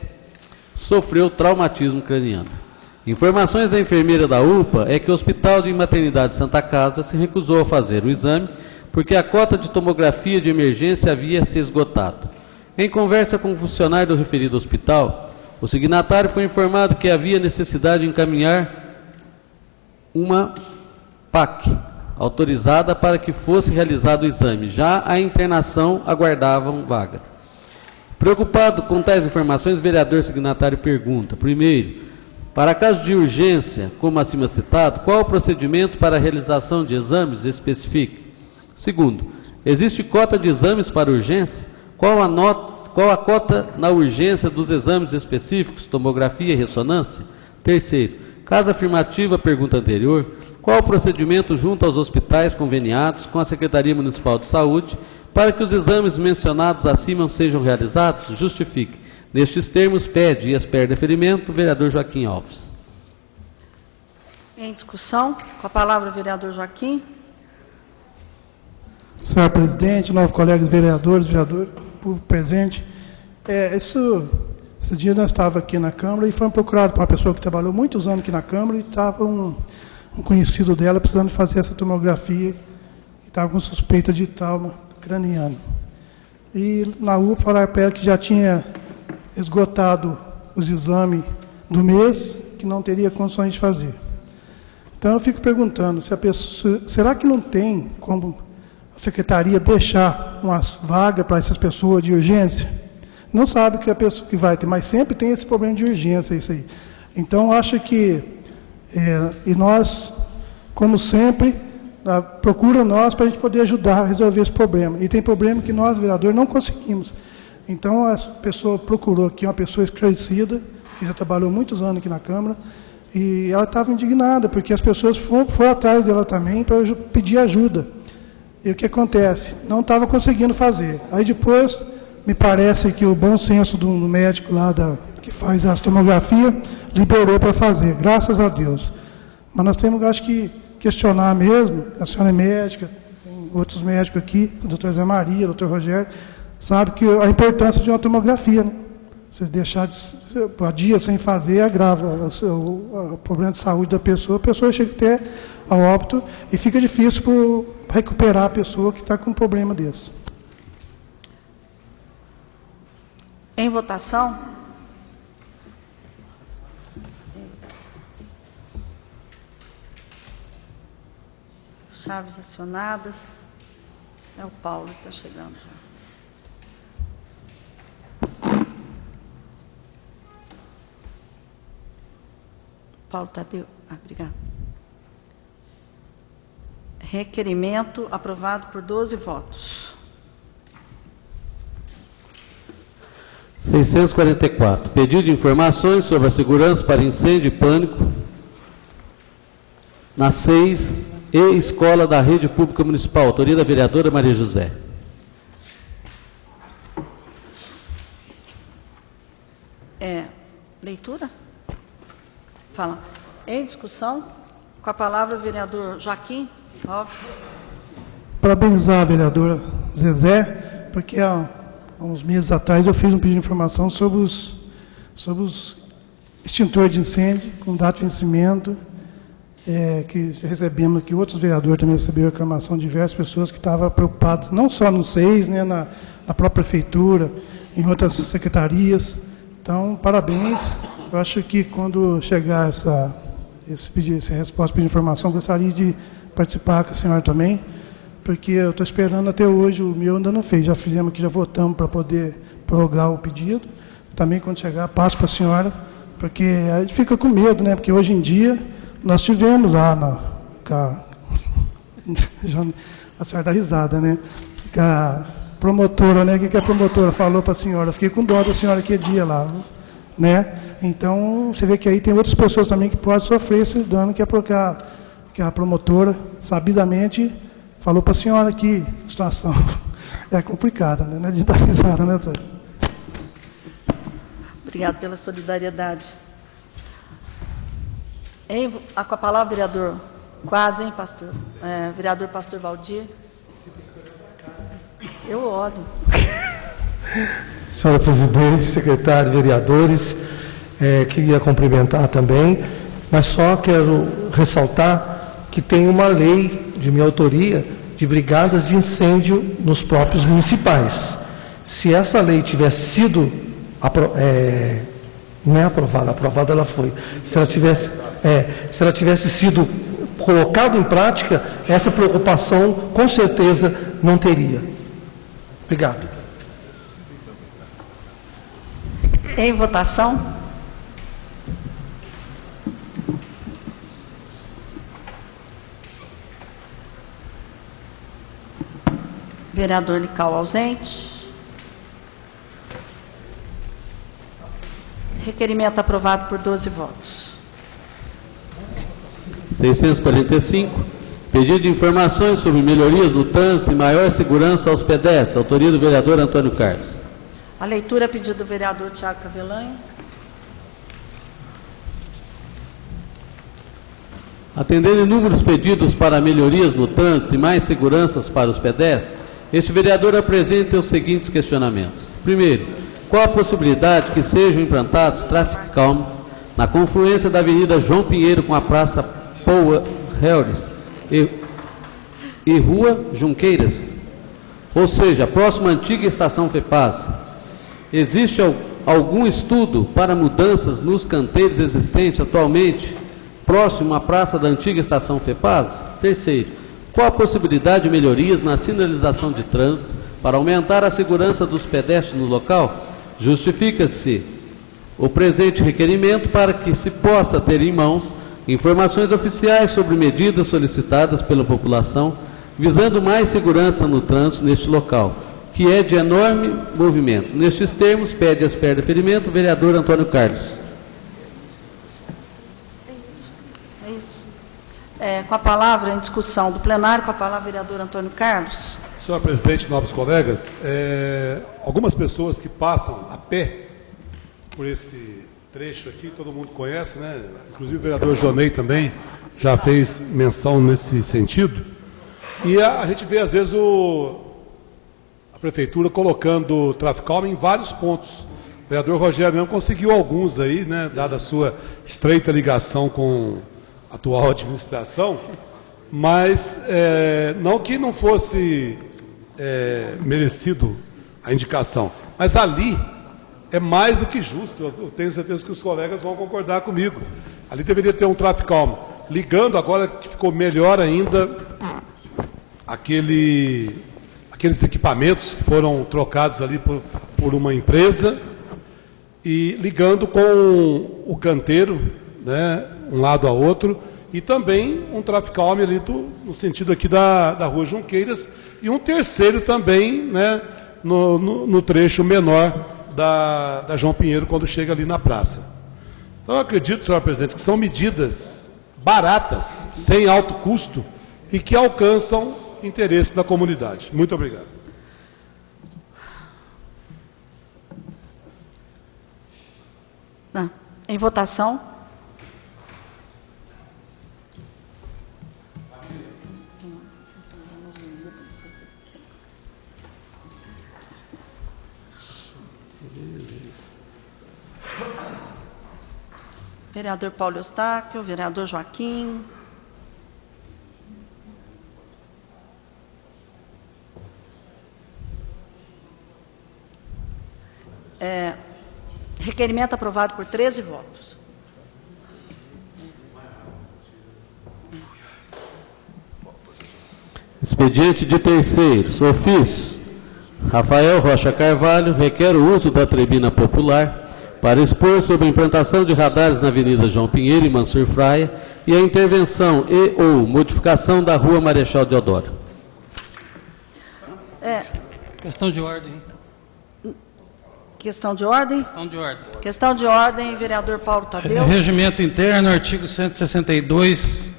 sofreu traumatismo craniano. Informações da enfermeira da UPA é que o Hospital de Maternidade Santa Casa se recusou a fazer o exame porque a cota de tomografia de emergência havia se esgotado. Em conversa com o funcionário do referido hospital, O signatário foi informado que havia necessidade de encaminhar uma PAC autorizada para que fosse realizado o exame. Já a internação aguardavam vaga. Preocupado com tais informações, o vereador signatário pergunta: primeiro, para caso de urgência, como acima citado, qual o procedimento para a realização de exames? Especifique. Segundo, existe cota de exames para urgência? Qual a cota na urgência dos exames específicos, tomografia e ressonância? Terceiro, caso afirmativo à pergunta anterior, qual o procedimento junto aos hospitais conveniados com a Secretaria Municipal de Saúde para que os exames mencionados acima sejam realizados? Justifique. Nestes termos, pede e espera deferimento o vereador Joaquim Alves. Em discussão, com a palavra o vereador Joaquim. Senhor presidente, novos colegas vereadores, vereador público presente. Esse dia nós estávamos aqui na Câmara e fomos procurados por uma pessoa que trabalhou muitos anos aqui na Câmara e estava um conhecido dela precisando fazer essa tomografia, que estava com suspeita de trauma craniano. E na UPA falaram para ela que já tinha esgotado os exames do mês, que não teria condições de fazer. Então eu fico perguntando, será que não tem como a Secretaria deixar uma vaga para essas pessoas de urgência? Não sabe que a pessoa que vai ter, mas sempre tem esse problema de urgência, isso aí. Então acho que, e nós, como sempre, procura nós para a gente poder ajudar a resolver esse problema. E tem problema que nós, vereadores, não conseguimos. Então, essa pessoa procurou aqui uma pessoa esclarecida, que já trabalhou muitos anos aqui na Câmara, e ela estava indignada, porque as pessoas foram atrás dela também para pedir ajuda. E o que acontece? Não estava conseguindo fazer. Aí depois, me parece que o bom senso do médico lá que faz as tomografias liberou para fazer, graças a Deus. Mas nós temos, acho que, questionar mesmo, a senhora é médica, tem outros médicos aqui, o doutor Zé Maria, o doutor Rogério, sabe que a importância de uma tomografia, né? Se deixar a dia sem fazer, agrava o problema de saúde da pessoa, a pessoa chega até ao óbito e fica difícil para recuperar a pessoa que está com um problema desse. Em votação. Chaves acionadas. É o Paulo que está chegando já. Paulo Tadeu. Obrigada. Requerimento aprovado por 12 votos. 644. Pedido de informações sobre a segurança para incêndio e pânico na 6 e Escola da Rede Pública Municipal. Autoria da vereadora Maria José. Leitura? Fala. Em discussão, com a palavra o vereador Joaquim Alves. Parabenizar a vereadora Zezé, porque há uns meses atrás eu fiz um pedido de informação sobre os extintores de incêndio, com data de vencimento, que recebemos aqui, outros vereadores também receberam reclamação de diversas pessoas que estavam preocupadas, não só no SEIS, né, na própria prefeitura, em outras secretarias. Então, parabéns. Eu acho que quando chegar essa resposta de informação, gostaria de participar com a senhora também, porque eu estou esperando até hoje, o meu ainda não fez, já fizemos aqui, já votamos para poder prorrogar o pedido. Também, quando chegar, passo para a senhora, porque a gente fica com medo, né? Porque hoje em dia, nós tivemos lá a senhora dá risada, né? A promotora, né? O que a promotora falou para a senhora? Eu fiquei com dó da senhora aquele dia lá, né? Então, você vê que aí tem outras pessoas também que podem sofrer esse dano, que a promotora, sabidamente, falou para a senhora que a situação é complicada, né? Não é de dar risada, né, doutor? Obrigado pela solidariedade. Com a palavra, vereador. Quase, hein, pastor? Vereador Pastor Valdir. Eu olho. Senhora presidente, secretário, vereadores, queria cumprimentar também, mas só quero ressaltar que tem uma lei de minha autoria de brigadas de incêndio nos próprios municipais. Se essa lei tivesse sido Não é aprovada, aprovada ela foi. Se ela tivesse sido colocada em prática, essa preocupação com certeza não teria. Obrigado. Em votação. Vereador Lical ausente. Requerimento aprovado por 12 votos. 645. Pedido de informações sobre melhorias no trânsito e maior segurança aos pedestres. Autoria do vereador Antônio Carlos. A leitura a pedido do vereador Tiago Cavelanho. Atendendo inúmeros pedidos para melhorias no trânsito e mais seguranças para os pedestres, este vereador apresenta os seguintes questionamentos. Primeiro, qual a possibilidade que sejam implantados traffic calms na confluência da Avenida João Pinheiro com a Praça Paul Harris e Rua Junqueiras, ou seja, próximo à antiga estação FEPAS? Existe algum estudo para mudanças nos canteiros existentes atualmente próximo à praça da antiga estação FEPAS? Terceiro, qual a possibilidade de melhorias na sinalização de trânsito para aumentar a segurança dos pedestres no local? Justifica-se o presente requerimento para que se possa ter em mãos informações oficiais sobre medidas solicitadas pela população visando mais segurança no trânsito neste local, que é de enorme movimento. Nestes termos, pede as perdas de ferimento o vereador Antônio Carlos. É isso. Com a palavra em discussão do plenário, com a palavra o vereador Antônio Carlos. Senhor presidente, nobres colegas, algumas pessoas que passam a pé por esse trecho aqui, todo mundo conhece, né? Inclusive o vereador Jonei também já fez menção nesse sentido. E a gente vê, às vezes, a prefeitura colocando traffic calm em vários pontos. O vereador Rogério mesmo conseguiu alguns aí, né? Dada a sua estreita ligação com a atual administração, mas não que não fosse merecido a indicação, mas ali é mais do que justo. Eu tenho certeza que os colegas vão concordar comigo. Ali deveria ter um traffic calm, ligando agora que ficou melhor ainda aqueles equipamentos que foram trocados ali por uma empresa e ligando com o canteiro, né, um lado a outro, e também um traffic calm ali no sentido aqui da Rua Junqueiras, e um terceiro também, né, no trecho menor da João Pinheiro, quando chega ali na praça. Então, eu acredito, senhor presidente, que são medidas baratas, sem alto custo, e que alcançam interesse da comunidade. Muito obrigado. Em votação. Vereador Paulo Eustáquio, vereador Joaquim. Requerimento aprovado por 13 votos. Expediente de terceiros. Ofício. Rafael Rocha Carvalho requer o uso da tribuna popular para expor sobre a implantação de radares na Avenida João Pinheiro e Mansur Fraia e a intervenção ou modificação da Rua Marechal Deodoro. Questão de ordem. Questão de ordem? Questão de ordem. Questão de ordem, vereador Paulo Tadeu. Regimento interno, artigo 162,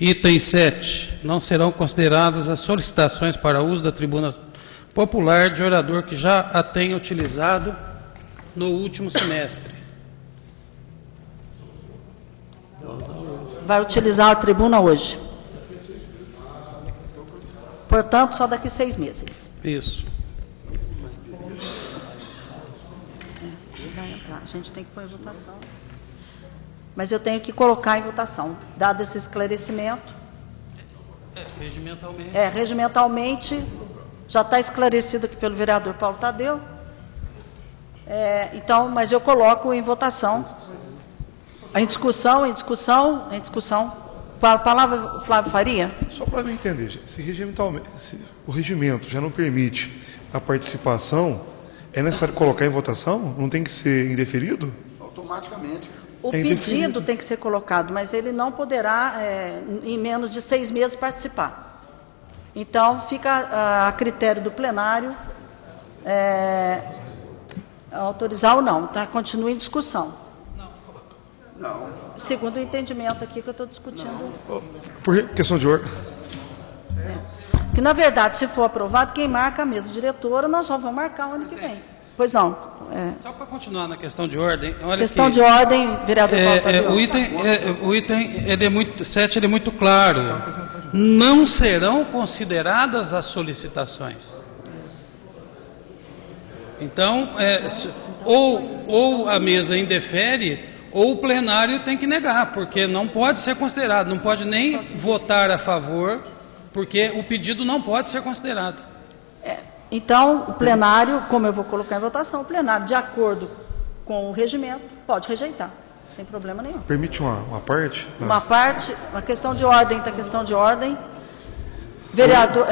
item 7. Não serão consideradas as solicitações para uso da tribuna popular de orador que já a tenha utilizado no último semestre. Vai utilizar a tribuna hoje. Portanto, só daqui 6 meses. Isso. Vai entrar. A gente tem que pôr em votação. Mas eu tenho que colocar em votação, dado esse esclarecimento. Regimentalmente. Regimentalmente, já está esclarecido aqui pelo vereador Paulo Tadeu. Então, mas eu coloco em votação. Em discussão. A palavra, Flávio Faria. Só para eu entender, se o regimento já não permite a participação, é necessário colocar em votação? Não tem que ser indeferido? Automaticamente. O pedido tem que ser colocado, mas ele não poderá, em menos de 6 meses, participar. Então, fica a critério do plenário autorizar ou não. Tá? Continua em discussão. Não. Segundo o entendimento aqui que eu estou discutindo. Por questão de ordem. Que, na verdade, se for aprovado, quem marca a mesa diretora, nós só vamos marcar o ano que vem. Pois não. Só para continuar na questão de ordem. Olha questão de ordem, vereador Paulo. O item ele é muito, 7 ele é muito claro. Não serão consideradas as solicitações. Então, ou a mesa indefere, ou o plenário tem que negar, porque não pode ser considerado, não pode nem votar a favor, porque o pedido não pode ser considerado. Então, o plenário, como eu vou colocar em votação, o plenário, de acordo com o regimento, pode rejeitar, sem problema nenhum. Permite uma parte? Uma parte, uma questão de ordem, está questão de ordem. Vereador,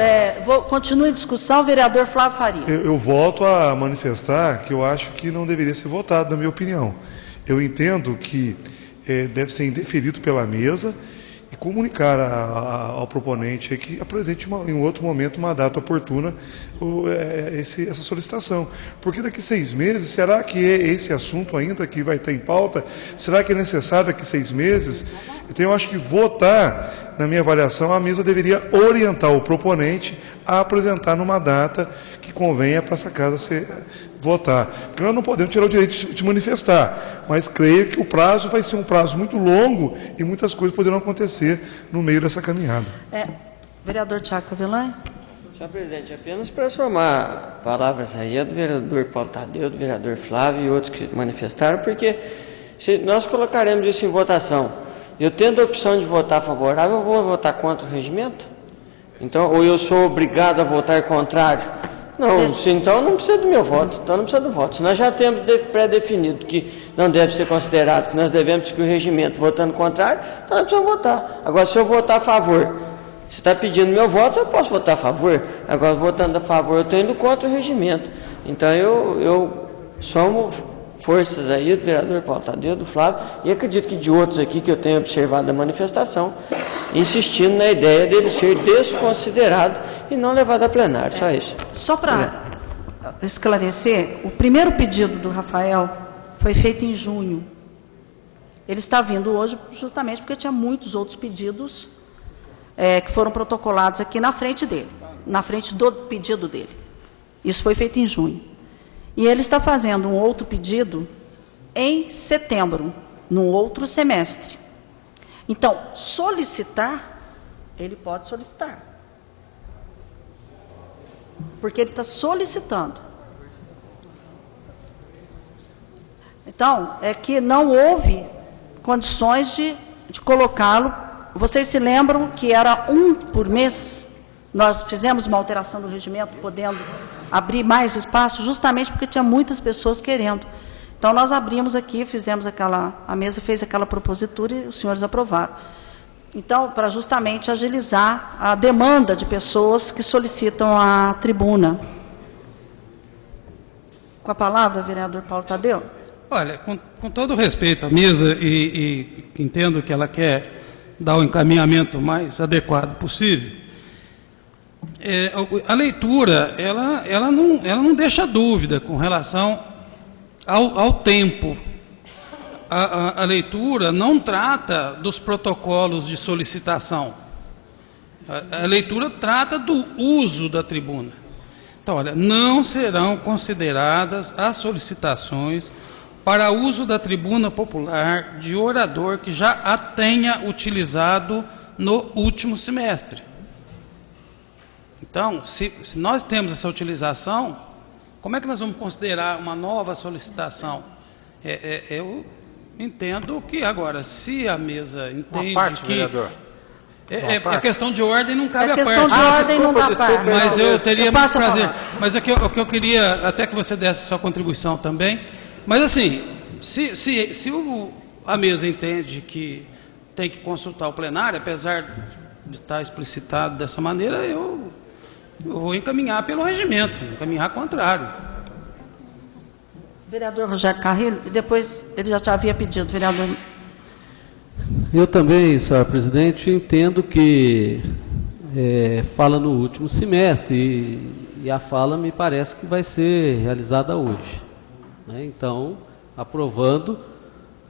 continua em discussão, vereador Flávio Faria. Eu volto a manifestar que eu acho que não deveria ser votado, na minha opinião. Eu entendo que deve ser indeferido pela mesa e comunicar ao proponente que apresente em outro momento uma data oportuna essa solicitação. Porque daqui 6 meses, será que é esse assunto ainda que vai estar em pauta? Será que é necessário daqui 6 meses? Então, eu acho que votar, na minha avaliação, a mesa deveria orientar o proponente a apresentar numa data que convenha para essa casa ser votar. Porque nós não podemos tirar o direito de manifestar, mas creio que o prazo vai ser um prazo muito longo e muitas coisas poderão acontecer no meio dessa caminhada. Vereador Tiago Cavelan. Senhor presidente, apenas para somar palavras aí do vereador Paulo Tadeu, do vereador Flávio e outros que manifestaram, porque se nós colocaremos isso em votação, eu tendo a opção de votar favorável, eu vou votar contra o regimento? Então, ou eu sou obrigado a votar contrário? Não, então não precisa do meu voto, então não precisa do voto. Se nós já temos pré-definido que não deve ser considerado, que nós devemos seguir o regimento votando contrário, então nós precisamos votar. Agora, se eu votar a favor, se está pedindo meu voto, eu posso votar a favor. Agora, votando a favor, eu estou indo contra o regimento. Então, eu somo forças aí do vereador Paulo Tadeu, do Flávio, e acredito que de outros aqui que eu tenho observado a manifestação, insistindo na ideia dele ser desconsiderado e não levado a plenário, só isso. Só para esclarecer, o primeiro pedido do Rafael foi feito em junho. Ele está vindo hoje justamente porque tinha muitos outros pedidos que foram protocolados aqui na frente dele, na frente do pedido dele. Isso foi feito em junho. E ele está fazendo um outro pedido em setembro, num outro semestre. Então, solicitar, ele pode solicitar. Porque ele está solicitando. Então, é que não houve condições de colocá-lo. Vocês se lembram que era 1 por mês? Nós fizemos uma alteração do regimento, podendo abrir mais espaço, justamente porque tinha muitas pessoas querendo. Então, nós abrimos aqui, a mesa fez aquela propositura e os senhores aprovaram. Então, para justamente agilizar a demanda de pessoas que solicitam a tribuna. Com a palavra, vereador Paulo Tadeu. Olha, com todo respeito à mesa e entendo que ela quer dar o encaminhamento mais adequado possível, a leitura, ela não deixa dúvida com relação ao tempo. A leitura não trata dos protocolos de solicitação. A leitura trata do uso da tribuna. Então, olha, não serão consideradas as solicitações para uso da tribuna popular de orador que já a tenha utilizado no último semestre. Então, se nós temos essa utilização, como é que nós vamos considerar uma nova solicitação? Eu entendo que agora, se a mesa entende uma parte, que... vereador. É questão de ordem, não cabe a parte. questão de ordem, não dá parte. Mas eu teria muito prazer. falar. Mas o que eu queria, até que você desse sua contribuição também. Mas assim, se a mesa entende que tem que consultar o plenário, apesar de estar explicitado dessa maneira, eu vou encaminhar pelo regimento, encaminhar contrário. Vereador Rogério Carrilho, e depois ele já havia pedido, vereador. Eu também, senhora presidente, entendo que fala no último semestre e a fala me parece que vai ser realizada hoje, né? Então, aprovando,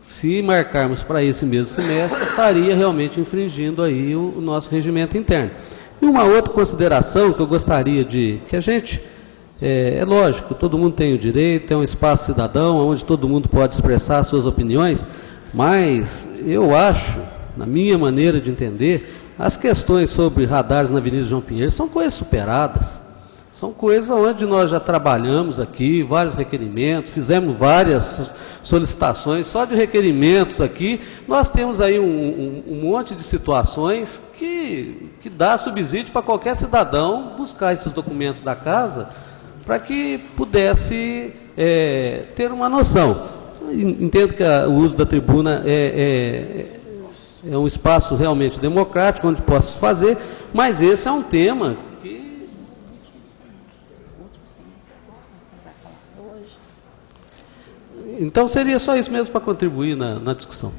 se marcarmos para esse mesmo semestre, estaria realmente infringindo aí o nosso regimento interno. E uma outra consideração que eu gostaria que a gente, é lógico, todo mundo tem o direito, é um espaço cidadão, onde todo mundo pode expressar suas opiniões, mas eu acho, na minha maneira de entender, as questões sobre radares na Avenida João Pinheiro são coisas superadas. São coisas onde nós já trabalhamos aqui, vários requerimentos, fizemos várias solicitações, só de requerimentos aqui, nós temos aí um monte de situações que dá subsídio para qualquer cidadão buscar esses documentos da casa para que pudesse ter uma noção. Entendo que o uso da tribuna é um espaço realmente democrático, onde posso fazer, mas esse é um tema que... Então, seria só isso mesmo para contribuir na discussão.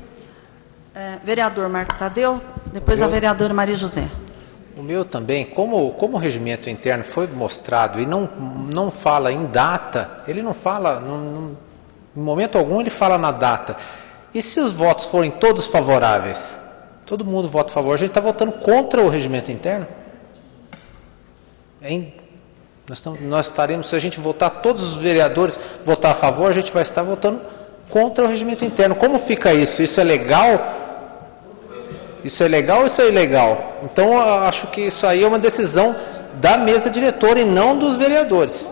Vereador Marcos Tadeu, depois a vereadora Maria José. O meu também, como o regimento interno foi mostrado e não fala em data, ele não fala... Em momento algum ele fala na data. E se os votos forem todos favoráveis? Todo mundo vota a favor. A gente está votando contra o regimento interno? Hein? Nós estaremos, se a gente votar, todos os vereadores votar a favor, a gente vai estar votando contra o regimento interno. Como fica isso? Isso é legal? Isso é legal ou isso é ilegal? Então, eu acho que isso aí é uma decisão da mesa diretora e não dos vereadores.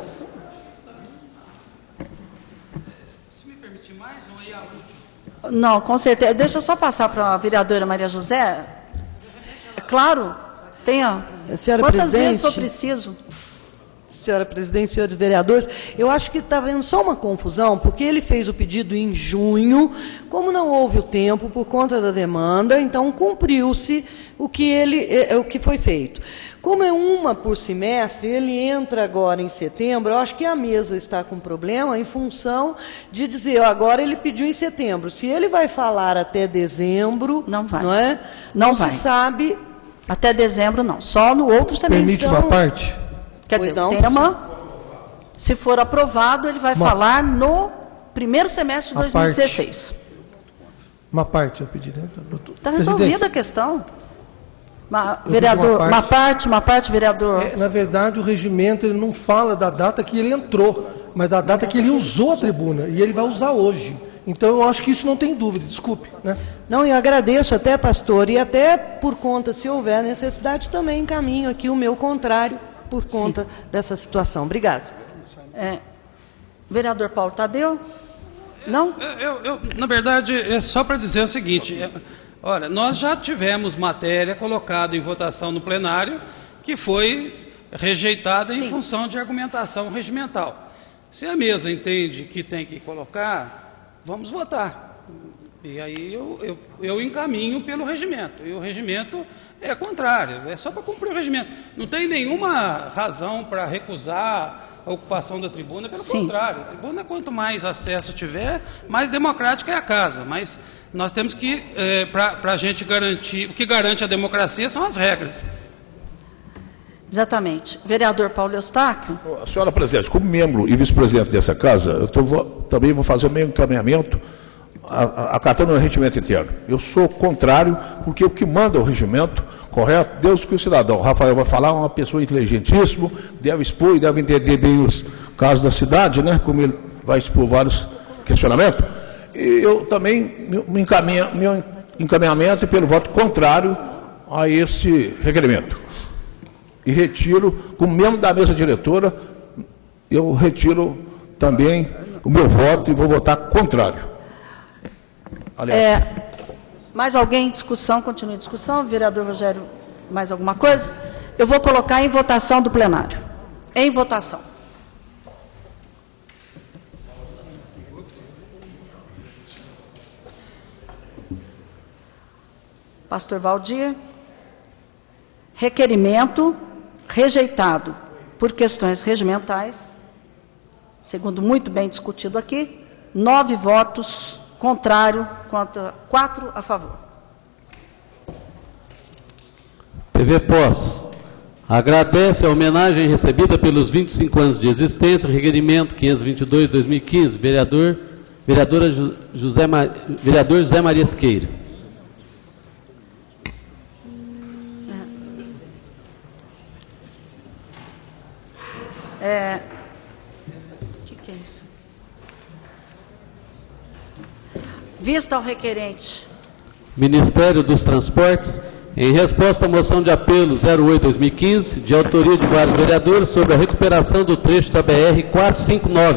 Não, com certeza. Deixa eu só passar para a vereadora Maria José. É claro, tenha quantas vezes for preciso. Senhora presidente, senhores vereadores, eu acho que está havendo só uma confusão, porque ele fez o pedido em junho, como não houve o tempo por conta da demanda, então cumpriu-se o que foi feito. Como é uma por semestre, ele entra agora em setembro, eu acho que a mesa está com problema em função de dizer, agora ele pediu em setembro, se ele vai falar até dezembro, não vai. Não é? Não se sabe. Até dezembro não, só no outro semestre. Permite uma parte? Quer dizer, o tema, se for aprovado, ele vai falar no primeiro semestre de 2016. Uma parte, eu pedi, né? Está resolvida a questão. Vereador, uma parte, vereador. Na verdade, o regimento ele não fala da data que ele entrou, mas da data que ele usou a tribuna, e ele vai usar hoje. Então, eu acho que isso não tem dúvida, desculpe. Né? Não, eu agradeço até, pastor, e até por conta, se houver necessidade, também encaminho aqui o meu contrário, por conta dessa situação. Obrigado. Vereador Paulo Tadeu? Não? Na verdade, é só para dizer o seguinte, olha, nós já tivemos matéria colocada em votação no plenário que foi rejeitada em função de argumentação regimental. Se a mesa entende que tem que colocar, vamos votar. E aí eu encaminho pelo regimento, e o regimento é contrário, é só para cumprir o regimento. Não tem nenhuma razão para recusar a ocupação da tribuna, pelo contrário. A tribuna, quanto mais acesso tiver, mais democrática é a casa. Mas nós temos que, para a gente garantir, o que garante a democracia são as regras. Exatamente. Vereador Paulo Eustáquio. Senhora presidente, como membro e vice-presidente dessa casa, eu também vou fazer o meu encaminhamento acatando o regimento interno. Eu sou contrário, porque o que manda o regimento, correto, Deus que o cidadão. O Rafael vai falar, uma pessoa inteligentíssima, deve expor e deve entender bem os casos da cidade, né? Como ele vai expor vários questionamentos. E eu também, meu encaminhamento é pelo voto contrário a esse requerimento. E retiro, como membro da mesa diretora, eu retiro também o meu voto e vou votar contrário. Mais alguém em discussão? Continue a discussão. Vereador Rogério mais alguma coisa? Eu vou colocar em votação do plenário. Em votação. Pastor Valdir. Requerimento rejeitado por questões regimentais, segundo muito bem discutido aqui, 9 votos contrário contra 4 a favor. TV Pós agradece a homenagem recebida pelos 25 anos de existência, requerimento 522/2015, vereador José Maria Esqueira. Que é isso? Vista ao requerente. Ministério dos Transportes, em resposta à moção de apelo 08/2015, de autoria de vários vereadores, sobre a recuperação do trecho da BR-459.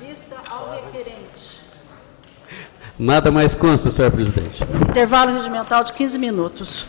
Vista ao requerente. Nada mais consta, senhor presidente. Intervalo regimental de 15 minutos.